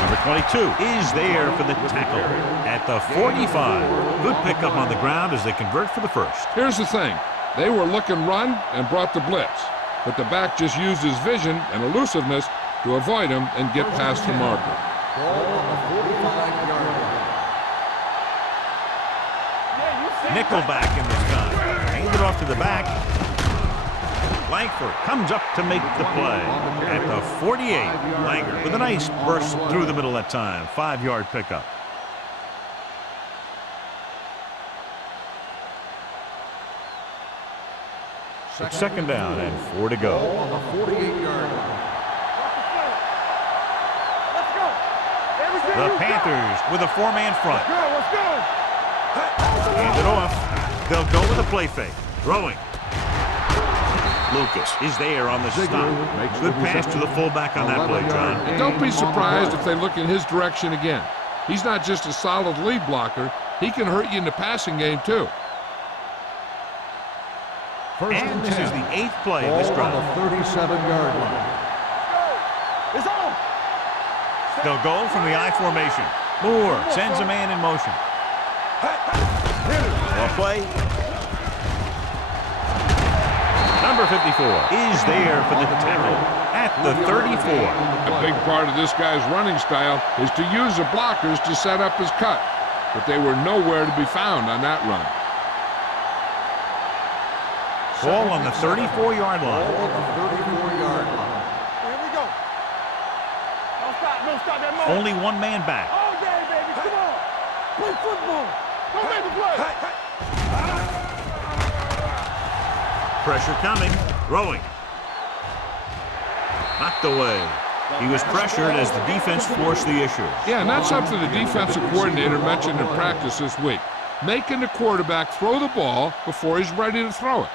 number 22 is there for the tackle at the 45. Good pickup on the ground as they convert for the first. Here's the thing. They were looking run and brought the blitz, but the back just used his vision and elusiveness to avoid him and get past the marker. Ball on the 45-yard line. Nickelback in this time. Hand it off to the back. Langford comes up to make the play at the 48. Langer with a nice burst through the middle that time. 5-yard pickup. It's 2nd down and 4 to go. Ball on the 48-yard line. Let's go. Everything The you got. Panthers with a 4-man front. Good, let's go. Hand it off. They'll go with a play fake. Throwing. Lucas is there on the stop. Good pass to the fullback on that play, John. Don't be surprised if they look in his direction again. He's not just a solid lead blocker. He can hurt you in the passing game, too. And this is the 8th play of this Ball on drive. the 37-yard line. It's on. They'll go from the I formation. Moore sends a man in motion. Well play. Number 54 is there for the tackle at the 34. A big part of this guy's running style is to use the blockers to set up his cut, but they were nowhere to be found on that run. Ball on the 34-yard line. Ball on the 34-yard line. Here we go. Don't stop that moment. Only one man back. All day, baby. Come on. Play football. Don't make the play. Pressure coming. Throwing. Knocked away. He was pressured as the defense forced the issue. Yeah, and that's something the defensive coordinator mentioned in practice this week. Making the quarterback throw the ball before he's ready to throw it.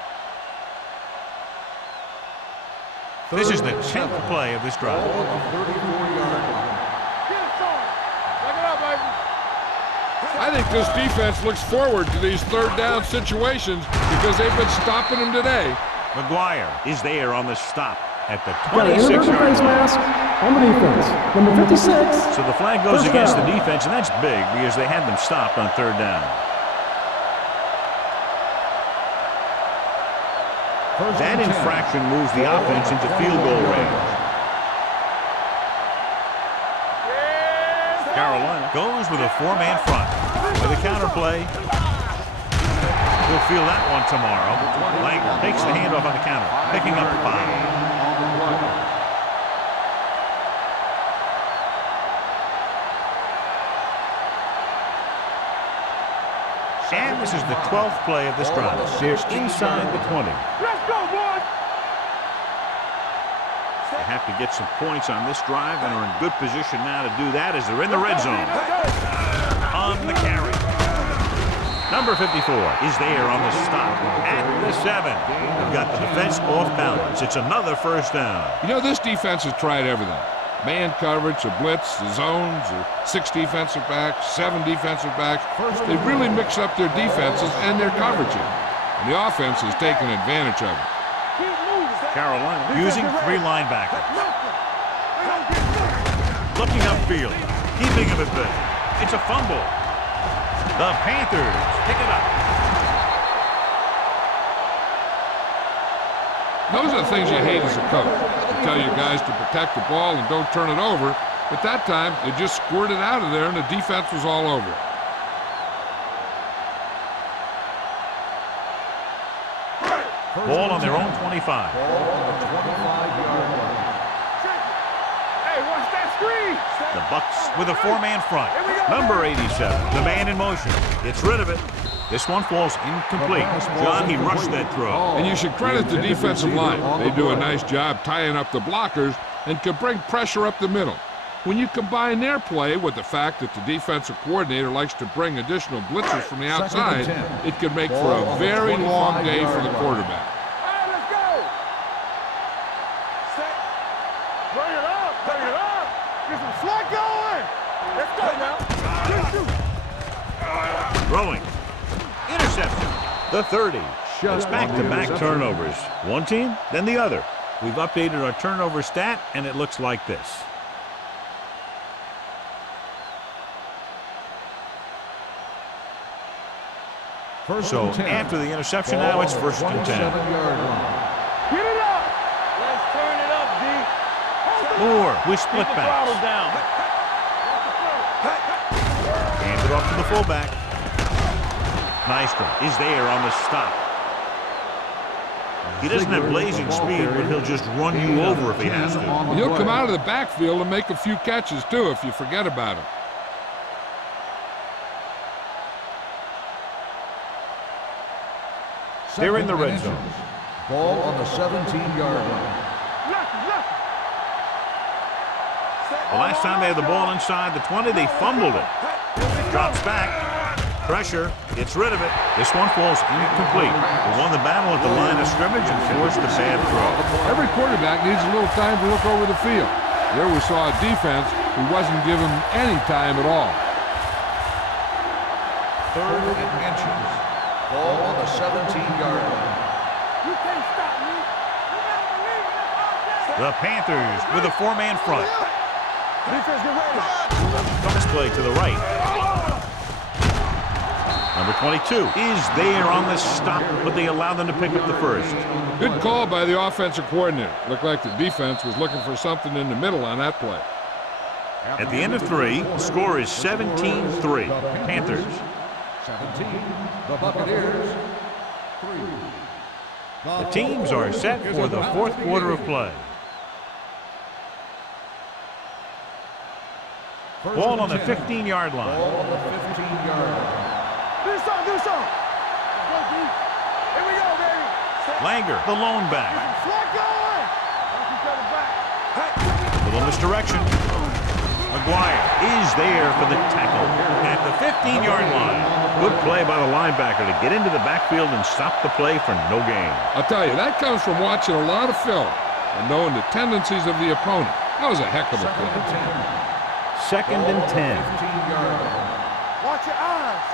This is the 10th play of this drive. Ball on the 34-yard line. Get it started. Back it up, baby. I think this defense looks forward to these third down situations because they've been stopping them today. McGuire is there on the stop at the Got an inverted 26-yard face line. mask on the defense. Number 56. So the flag goes First against down. the defense, and that's big because they had them stopped on third down. That infraction moves the offense into field goal range. Carolina goes with a four-man front. With a counter play. We'll feel that one tomorrow. Langer takes the handoff on the counter, picking up 5. And this is the 12th play of this drive. They're inside the 20. Let's go, boys. They have to get some points on this drive and are in good position now to do that as they're in the red zone. On the carry. Number 54 is there on the stop at the 7. They've got the defense off balance. It's another first down. You know, this defense has tried everything. Man coverage, the blitz, the zones, the 6 defensive backs, 7 defensive backs. They really mix up their defenses and their coverages. And the offense has taken advantage of it. Keep moving. Carolina using 3 linebackers. Looking upfield, keeping him at bay. It's a fumble. The Panthers pick it up. Those are the things you hate as a coach. You tell your guys to protect the ball and don't turn it over. But that time, they just squirted out of there and the defense was all over it. Ball on their own 25. Ball on the 25-yard line. Hey, watch that screen. The Bucks with a 4-man front. Number 87, the man in motion. Gets rid of it. This one falls incomplete. John, he rushed that throw. And you should credit the defensive line. They do a nice job tying up the blockers and can bring pressure up the middle. When you combine their play with the fact that the defensive coordinator likes to bring additional blitzers from the outside, it can make for a very long day for the quarterback. All right, let's go. Set. Bring it up. Bring it up. Get some slack going. Let's go now. Throwing. Interception. The 30. It's back-to-back turnovers. One team, then the other. We've updated our turnover stat, and it looks like this. So after the interception now, it's 1st and 10. Get it up. Let's turn it up, D. Moore with split backs. down. Hands it off to the fullback. Nystrom is there on the stop. He doesn't have blazing speed, but he'll just run you over if he has to. He'll come out of the backfield and make a few catches, too, if you forget about him. They're in the red zone. Ball on the 17-yard line. The last time they had the ball inside the 20, they fumbled it. Drops back. Pressure. Gets rid of it. This one falls incomplete. They won the battle at the line of scrimmage and forced a bad throw. Every quarterback needs a little time to look over the field. There we saw a defense who wasn't given any time at all. 3rd and inches. Ball on the 17-yard line. You can't stop me. You gotta believe it. The Panthers with a 4-man front. Defense, get ready. Cross play to the right. Number 22 is there on the stop, but they allow them to pick up the first. Good call by the offensive coordinator. Looked like the defense was looking for something in the middle on that play. At the end of 3, the score is 17-3. Panthers. 17, the Buccaneers. 3. The teams are set for the fourth quarter of play. Ball on the 15-yard line. Ball on the 15-yard line. Do something. Here we go, baby. Langer, the lone back. Flat going. Little misdirection. McGuire is there for the tackle at the 15-yard line. Good play by the linebacker to get into the backfield and stop the play for no gain. I'll tell you, that comes from watching a lot of film and knowing the tendencies of the opponent. That was a heck of a play. 2nd and 10. 15-yard line. Watch your eyes.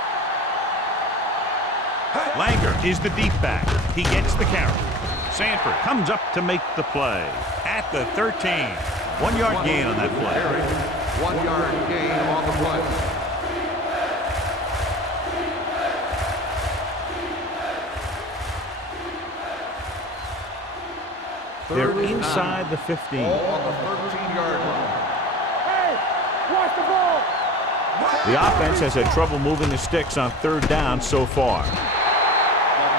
Langer is the deep back. He gets the carry. Sanford comes up to make the play at the 13. 1-yard gain on that play. 1-yard gain on the play. They're inside the 15. Ball on the 13-yard line. Hey, watch the ball. The offense has had trouble moving the sticks on 3rd down so far.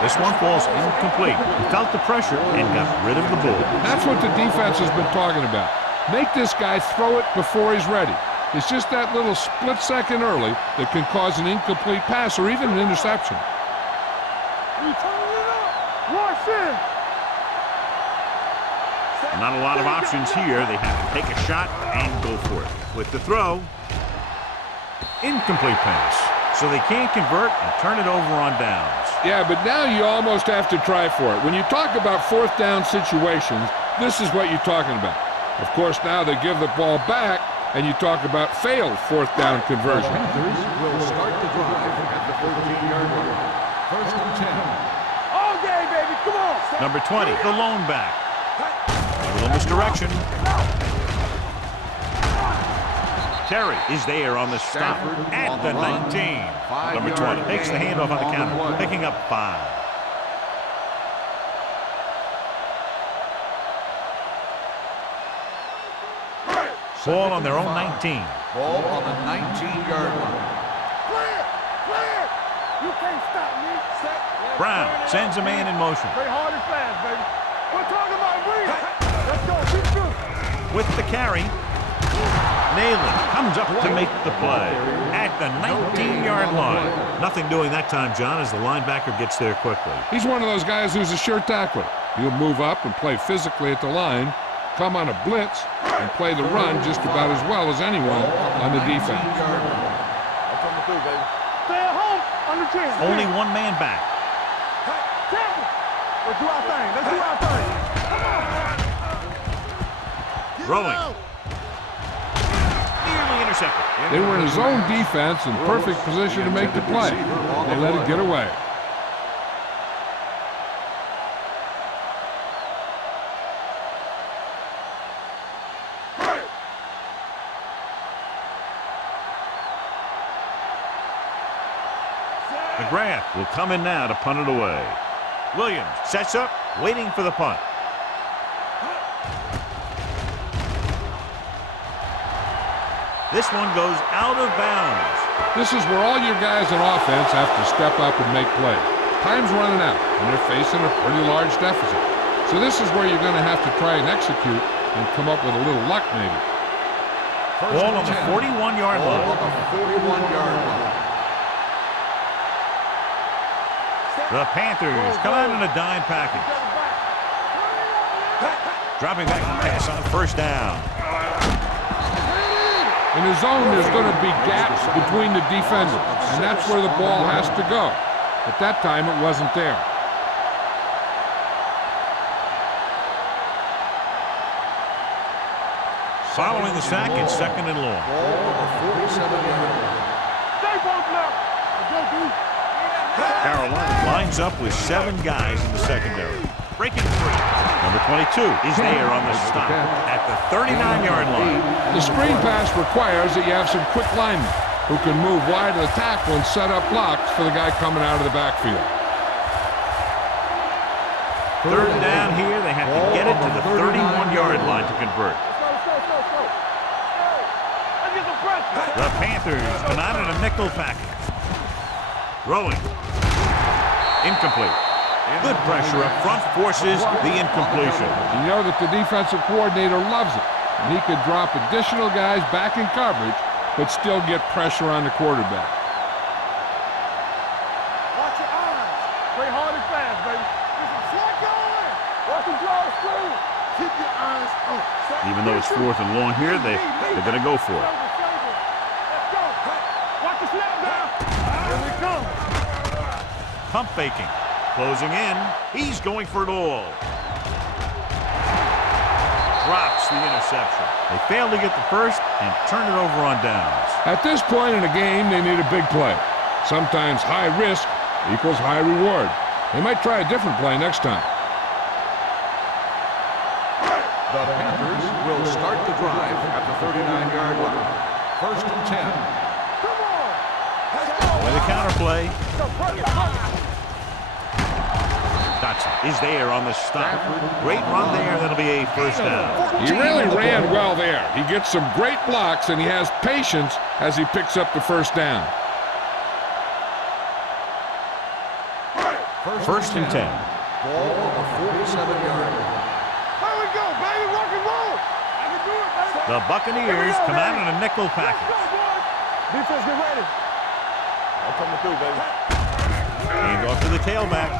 This one falls incomplete. He felt the pressure and got rid of the ball. That's what the defense has been talking about. Make this guy throw it before he's ready. It's just that little split second early that can cause an incomplete pass or even an interception. Watch it. Not a lot of options here. They have to take a shot and go for it. With the throw, incomplete pass. So they can't convert and turn it over on downs. Yeah, but now you almost have to try for it. When you talk about 4th down situations, this is what you're talking about. Of course, now they give the ball back, and you talk about failed 4th down conversion. Panthers will start the drive at the 14-yard line. 1st and 10. All day, baby. Come on. Number 20, the lone back. A little misdirection. Terry is there on the stop at the 19. Number 20 takes the handoff on the counter, picking up 5. Ball on their own 19. Ball on the 19-yard line. Clear. You can't stop me. Brown sends a man in motion. Play hard and fast, baby. We're talking about breathe. Let's go. Keep through. With the carry, Nayland comes up to make the play at the 19-yard line. Nothing doing that time, John, as the linebacker gets there quickly. He's one of those guys who's a sure tackler. He'll move up and play physically at the line, come on a blitz, and play the run just about as well as anyone on the defense. I'm coming through, baby. Stay at home on the 10. Only one man back. Let's do our thing. Throwing. Nearly intercepted. They were in a zone defense in perfect position to make the play. They let it get away. McGrath will come in now to punt it away. Williams sets up, waiting for the punt. This one goes out of bounds. This is where all your guys on offense have to step up and make plays. Time's running out, and they're facing a pretty large deficit. So this is where you're going to have to try and execute and come up with a little luck, maybe. Ball on the 41-yard line. Ball on the 41-yard line. The Panthers come out in a dime package. Dropping back to pass on 1st down. In the zone, there's going to be gaps between the defenders, and that's where the ball has to go. At that time, it wasn't there. Following the sack, it's 2nd and long. Ball on the 47-yard line. Stay both left. Go, dude. Carolina lines up with 7 guys in the secondary. Breaking free. Number 22 is there on the stop at the 39-yard line. The screen pass requires that you have some quick linemen. who can move wide of the tackle and set up blocks for the guy coming out of the backfield. Third down here. They have to get it to the 31-yard line to convert. The Panthers come out in a nickel package. Throwing. Incomplete. Good pressure up front forces the incompletion. You know that the defensive coordinator loves it. And he could drop additional guys back in coverage, but still get pressure on the quarterback. Watch your eyes. Play hard and fast, baby. Slack on. Watch them draw the screen. Keep your eyes on. Even though it's 4th and long here, they're going to go for it. Let's go. Watch the snap down. Here we come. Pump faking. Closing in. He's going for it all. Drops the interception. They fail to get the first and turn it over on downs. At this point in a game, they need a big play. Sometimes high risk equals high reward. They might try a different play next time. The Panthers will start the drive at the 39-yard line. 1st and 10. Come on. Let's go. With a counter play. Go, pressure. Dotson is there on the stop. Great run there. That'll be a first down. He really ran well there. He gets some great blocks, and he has patience as he picks up the first down. 1st and 10. Ball on the 47-yard line. Here we go, baby. Rock and roll. I can do it, baby. The Buccaneers come out in a nickel Let's package. go, boys. Defense, get ready. I'm coming through, baby. Hand off to the tailback.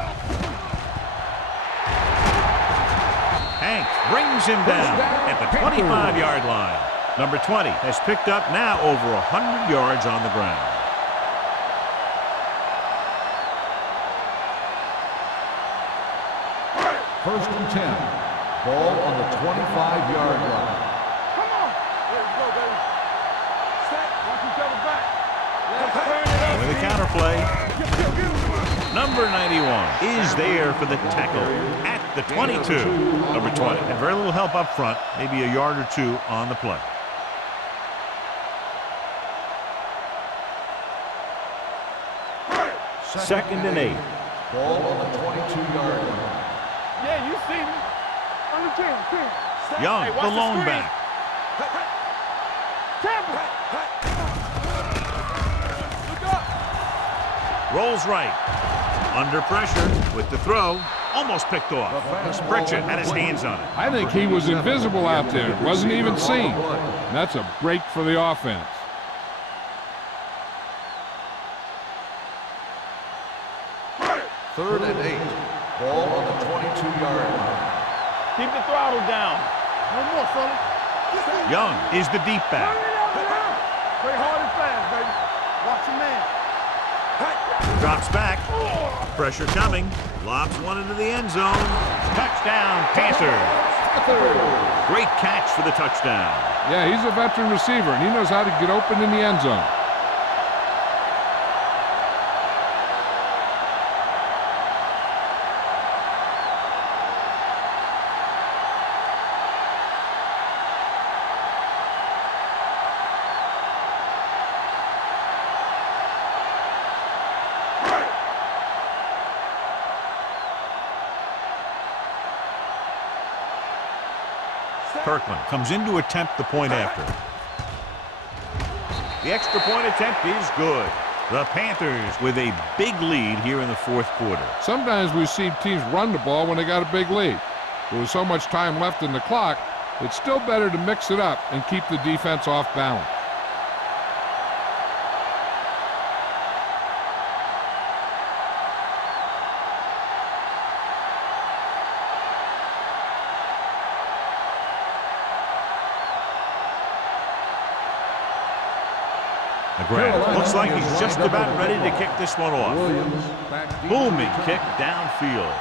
Hank brings him down at the 25-yard line. Number 20 has picked up now over 100 yards on the ground. First and 10. Ball on the 25-yard line. Come on. Here we go, baby. Set. Watch each other back. Let's turn it up. With a counter play. Number 91 is there for the tackle at the 22. Number 20 had very little help up front, maybe a yard or two on the play. Second and 8. Ball on the 22-yard line. Yeah, you see me. On the 10. Young, the lone back. Tampa. Look up. Rolls right. Under pressure with the throw. Almost picked off. Pritchett had his hands on it. I think he was invisible out there. It wasn't even seen. And that's a break for the offense. Third and 8. Ball on the 22-yard line. Keep the throttle down. No more, fella. Young is the deep back. Play hard and fast, baby. Watch your man. Drops back. Pressure coming. Lobs one into the end zone. Touchdown, Panthers. Great catch for the touchdown. Yeah, he's a veteran receiver, and he knows how to get open in the end zone. Kirkland comes in to attempt the point after. The extra point attempt is good. The Panthers with a big lead here in the 4th quarter. Sometimes we see teams run the ball when they got a big lead. With so much time left in the clock, it's still better to mix it up and keep the defense off balance. McGrath looks like he's just about ready to kick this one off. Booming kick downfield.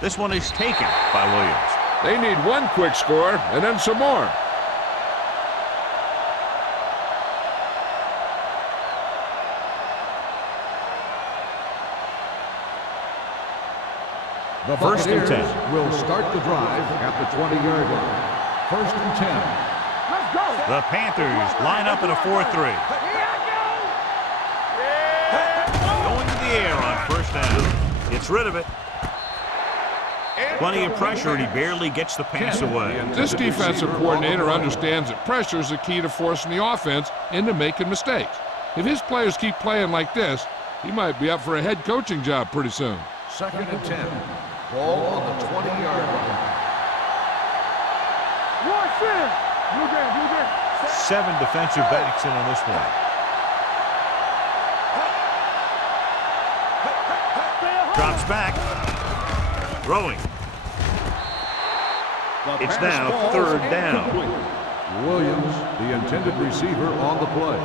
This one is taken by Williams. They need one quick score and then some more. The First and 10. Buccaneers will start the drive at the 20-yard line. First and 10. Let's The Panthers line up in a 4-3. Going to the air on first down. Gets rid of it. Plenty of pressure, and he barely gets the pass away. This defensive coordinator understands that pressure is the key to forcing the offense into making mistakes. If his players keep playing like this, he might be up for a head coaching job pretty soon. 2nd and 10. Ball on the 20-yard line. 7 defensive backs in on this one. Drops back. Throwing. It's now 3rd down. Williams, the intended receiver, on the play.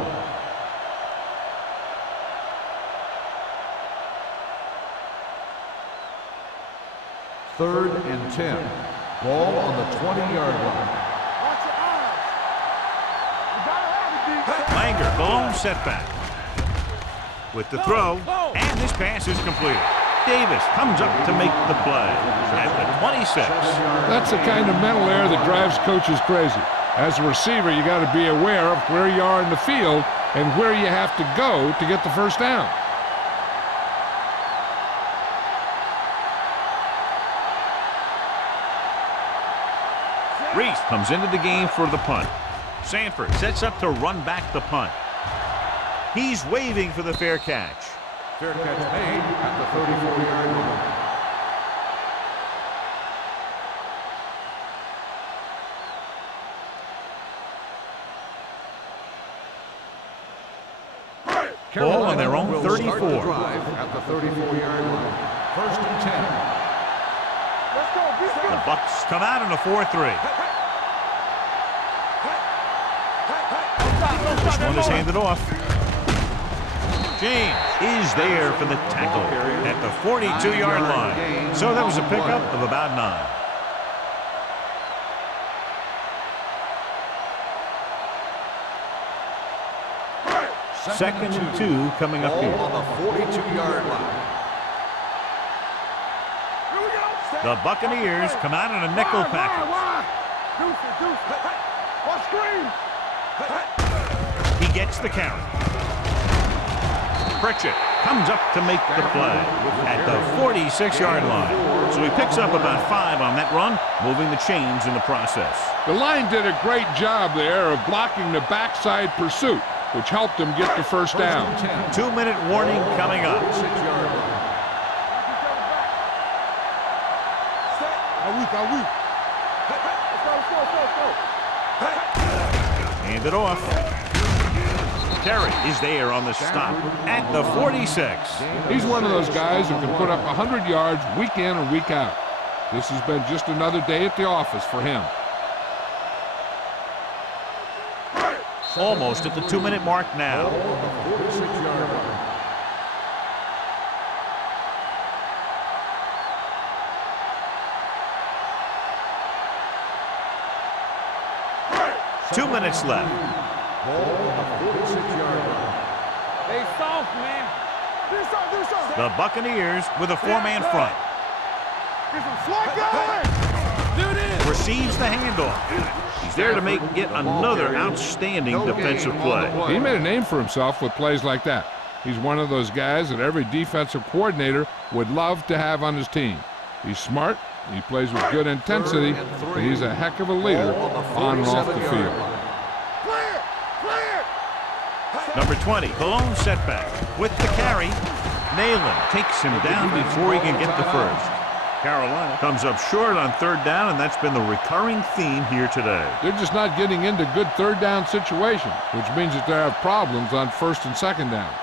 Third and 10. Ball on the 20-yard line. Langer, the lone setback. With the throw, and this pass is completed. Davis comes up to make the play at the 26. That's the kind of mental error that drives coaches crazy. As a receiver, you got to be aware of where you are in the field and where you have to go to get the first down. Reese comes into the game for the punt. Sanford sets up to run back the punt. He's waving for the fair catch. Fair catch made at the 34-yard line. Ball on their own 34. At the 34-yard line. 1st and 10. The Bucks come out in a 4-3. This one is handed off. James is there for the tackle at the 42-yard line. So that was a pickup of about 9. Second and 2 coming up here. On the 42-yard line. The Buccaneers come out in a nickel package. He gets the count. Pritchett comes up to make the play at the 46-yard line. So he picks up about 5 on that run, moving the chains in the process. The line did a great job there of blocking the backside pursuit, which helped him get the first down. 2-minute warning coming up. Hand it off. Terry is there on the stop at the 46. He's one of those guys who can put up 100 yards week in and week out. This has been just another day at the office for him. Almost at the 2-minute mark now. Two minutes left. Hey, soft, man. Do something. The Buccaneers with a 4-man front. Get some slack going. Do this. Receives the handoff. He's there to make yet another outstanding defensive play. He made a name for himself with plays like that. He's one of those guys that every defensive coordinator would love to have on his team. He's smart, he plays with good intensity, and he's a heck of a leader on and off the field. Number 20, the lone setback. With the carry, Nayland takes him down before he can get the first. Carolina comes up short on 3rd down, and that's been the recurring theme here today. They're just not getting into good 3rd down situations, which means that they have problems on 1st and 2nd down.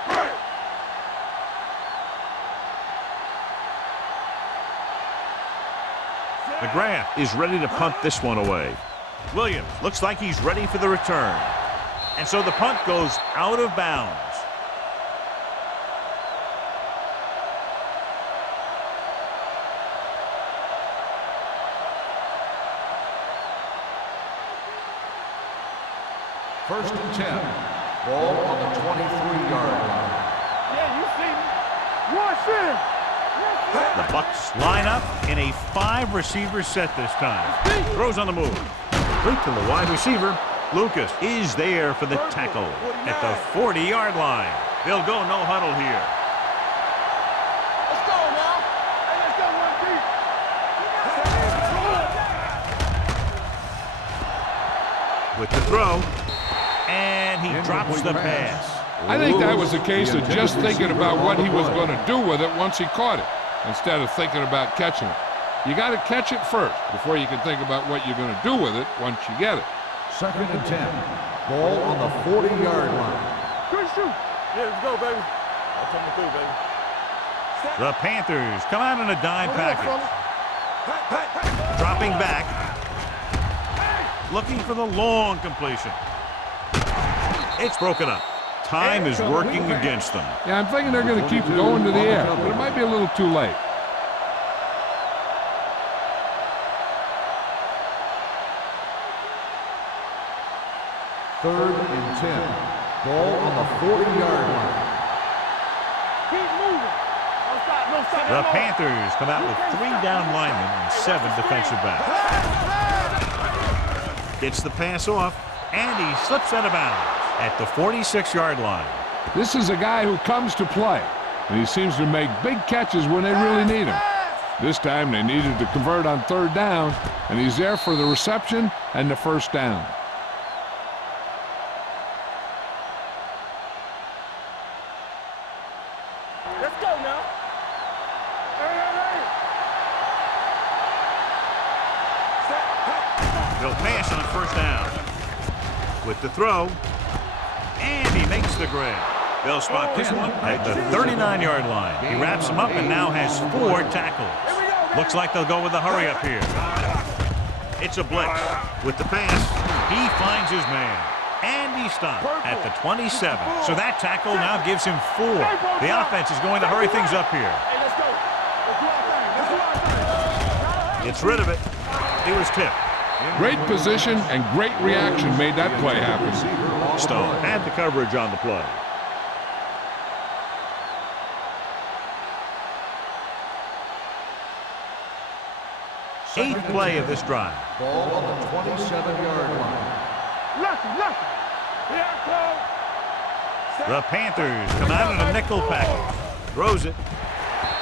McGrath is ready to punt this one away. Williams looks like he's ready for the return. And so the punt goes out of bounds. First and 10. Ball on the 23-yard line. Yeah, you see me. Rush in. The Bucks line up in a 5-receiver set this time. Throws on the move. Complete to the wide receiver. Lucas is there for the tackle at the 40-yard line. They'll go no huddle here. Let's go now. Hey, let's go one deep. With the throw, and he drops the pass. I think that was a case of just thinking about what he was going to do with it once he caught it, instead of thinking about catching it. You got to catch it first before you can think about what you're going to do with it once you get it. 2nd and 10. Ball on the 40-yard line. Good shoot. Yeah, let's go, baby. I'm coming through, baby. The Panthers come out in a dime package. Dropping back. Looking for the long completion. It's broken up. Time is working against them. Yeah, I'm thinking they're going to keep going to the air, but it might be a little too late. Third and 10. Ball on the 40-yard line. Keep moving. Don't stop. No stop. The Panthers come out with 3 down linemen and 7 defensive backs. Gets the pass off, and he slips out of bounds at the 46-yard line. This is a guy who comes to play, and he seems to make big catches when they really need him. This time they needed to convert on 3rd down, and he's there for the reception and the 1st down. Let's go now. Hey, They'll pass on 1st down. With the throw, and he makes the grab. They'll spot this one at the 39-yard line. He wraps him up and now has 4 tackles. Looks like they'll go with a hurry up here. It's a blitz. With the pass, he finds his man. And he stopped at the 27. So that tackle now gives him 4. The offense is going to hurry things up here. Hey, let's go. Let's do our thing. Let's do our thing. Gets rid of it. He was tipped. Great position and great reaction made that play happen. Stone had the coverage on the play. Eighth play of this drive. Ball on the 27-yard line. Lucky. Here I come. The Panthers come out in a nickel package. Throws it.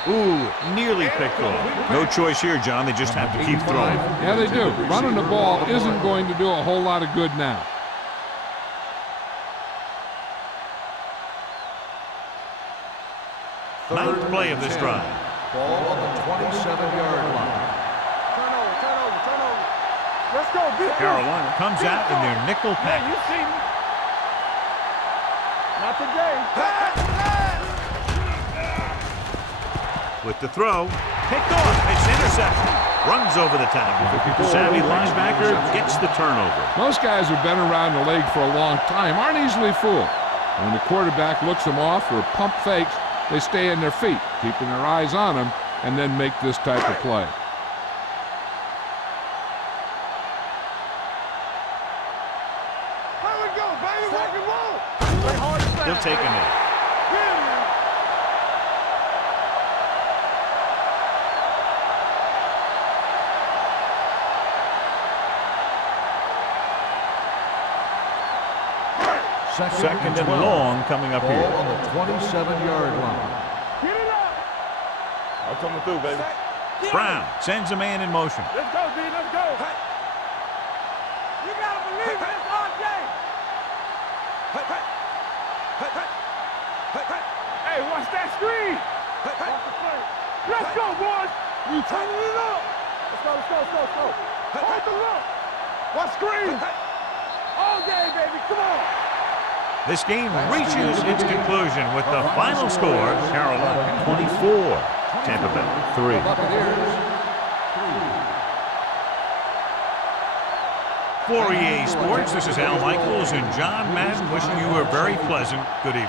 Ooh, nearly picked off. No choice here, John. They just have to keep throwing. Yeah, they do. Running the ball isn't going to do a whole lot of good now. Ninth play of this drive. Ball on the 27-yard line. Turn over. Let's go, beat you. Carolina comes out in their nickel Yeah, package. you see me. Not today. With the throw, picked off. It's intercepted. Runs over the tackle. The savvy linebacker gets the turnover. Most guys who've been around the league for a long time aren't easily fooled. When the quarterback looks them off or pump fakes, they stay in their feet, keeping their eyes on them, and then make this type of play. Here we go, baby. Rock and roll. Play hard and fast. He'll take a knee. Yeah, man. Second and long coming up Ball here. on the 27-yard line. Get it up. I'm coming through, baby. Brown sends a man in motion. Let's go, D. Let's go. You gotta believe it. It's our day. Hey, watch that screen. Watch the play. Let's go, boys. You turning it up. Let's go. Hold the look. Watch screen. All day, baby. Come on. This game reaches its conclusion with the final score, Carolina 24, Tampa Bay 3. Buccaneers, 3. For EA Sports, this is Al Michaels and John Madden wishing you a very pleasant good evening.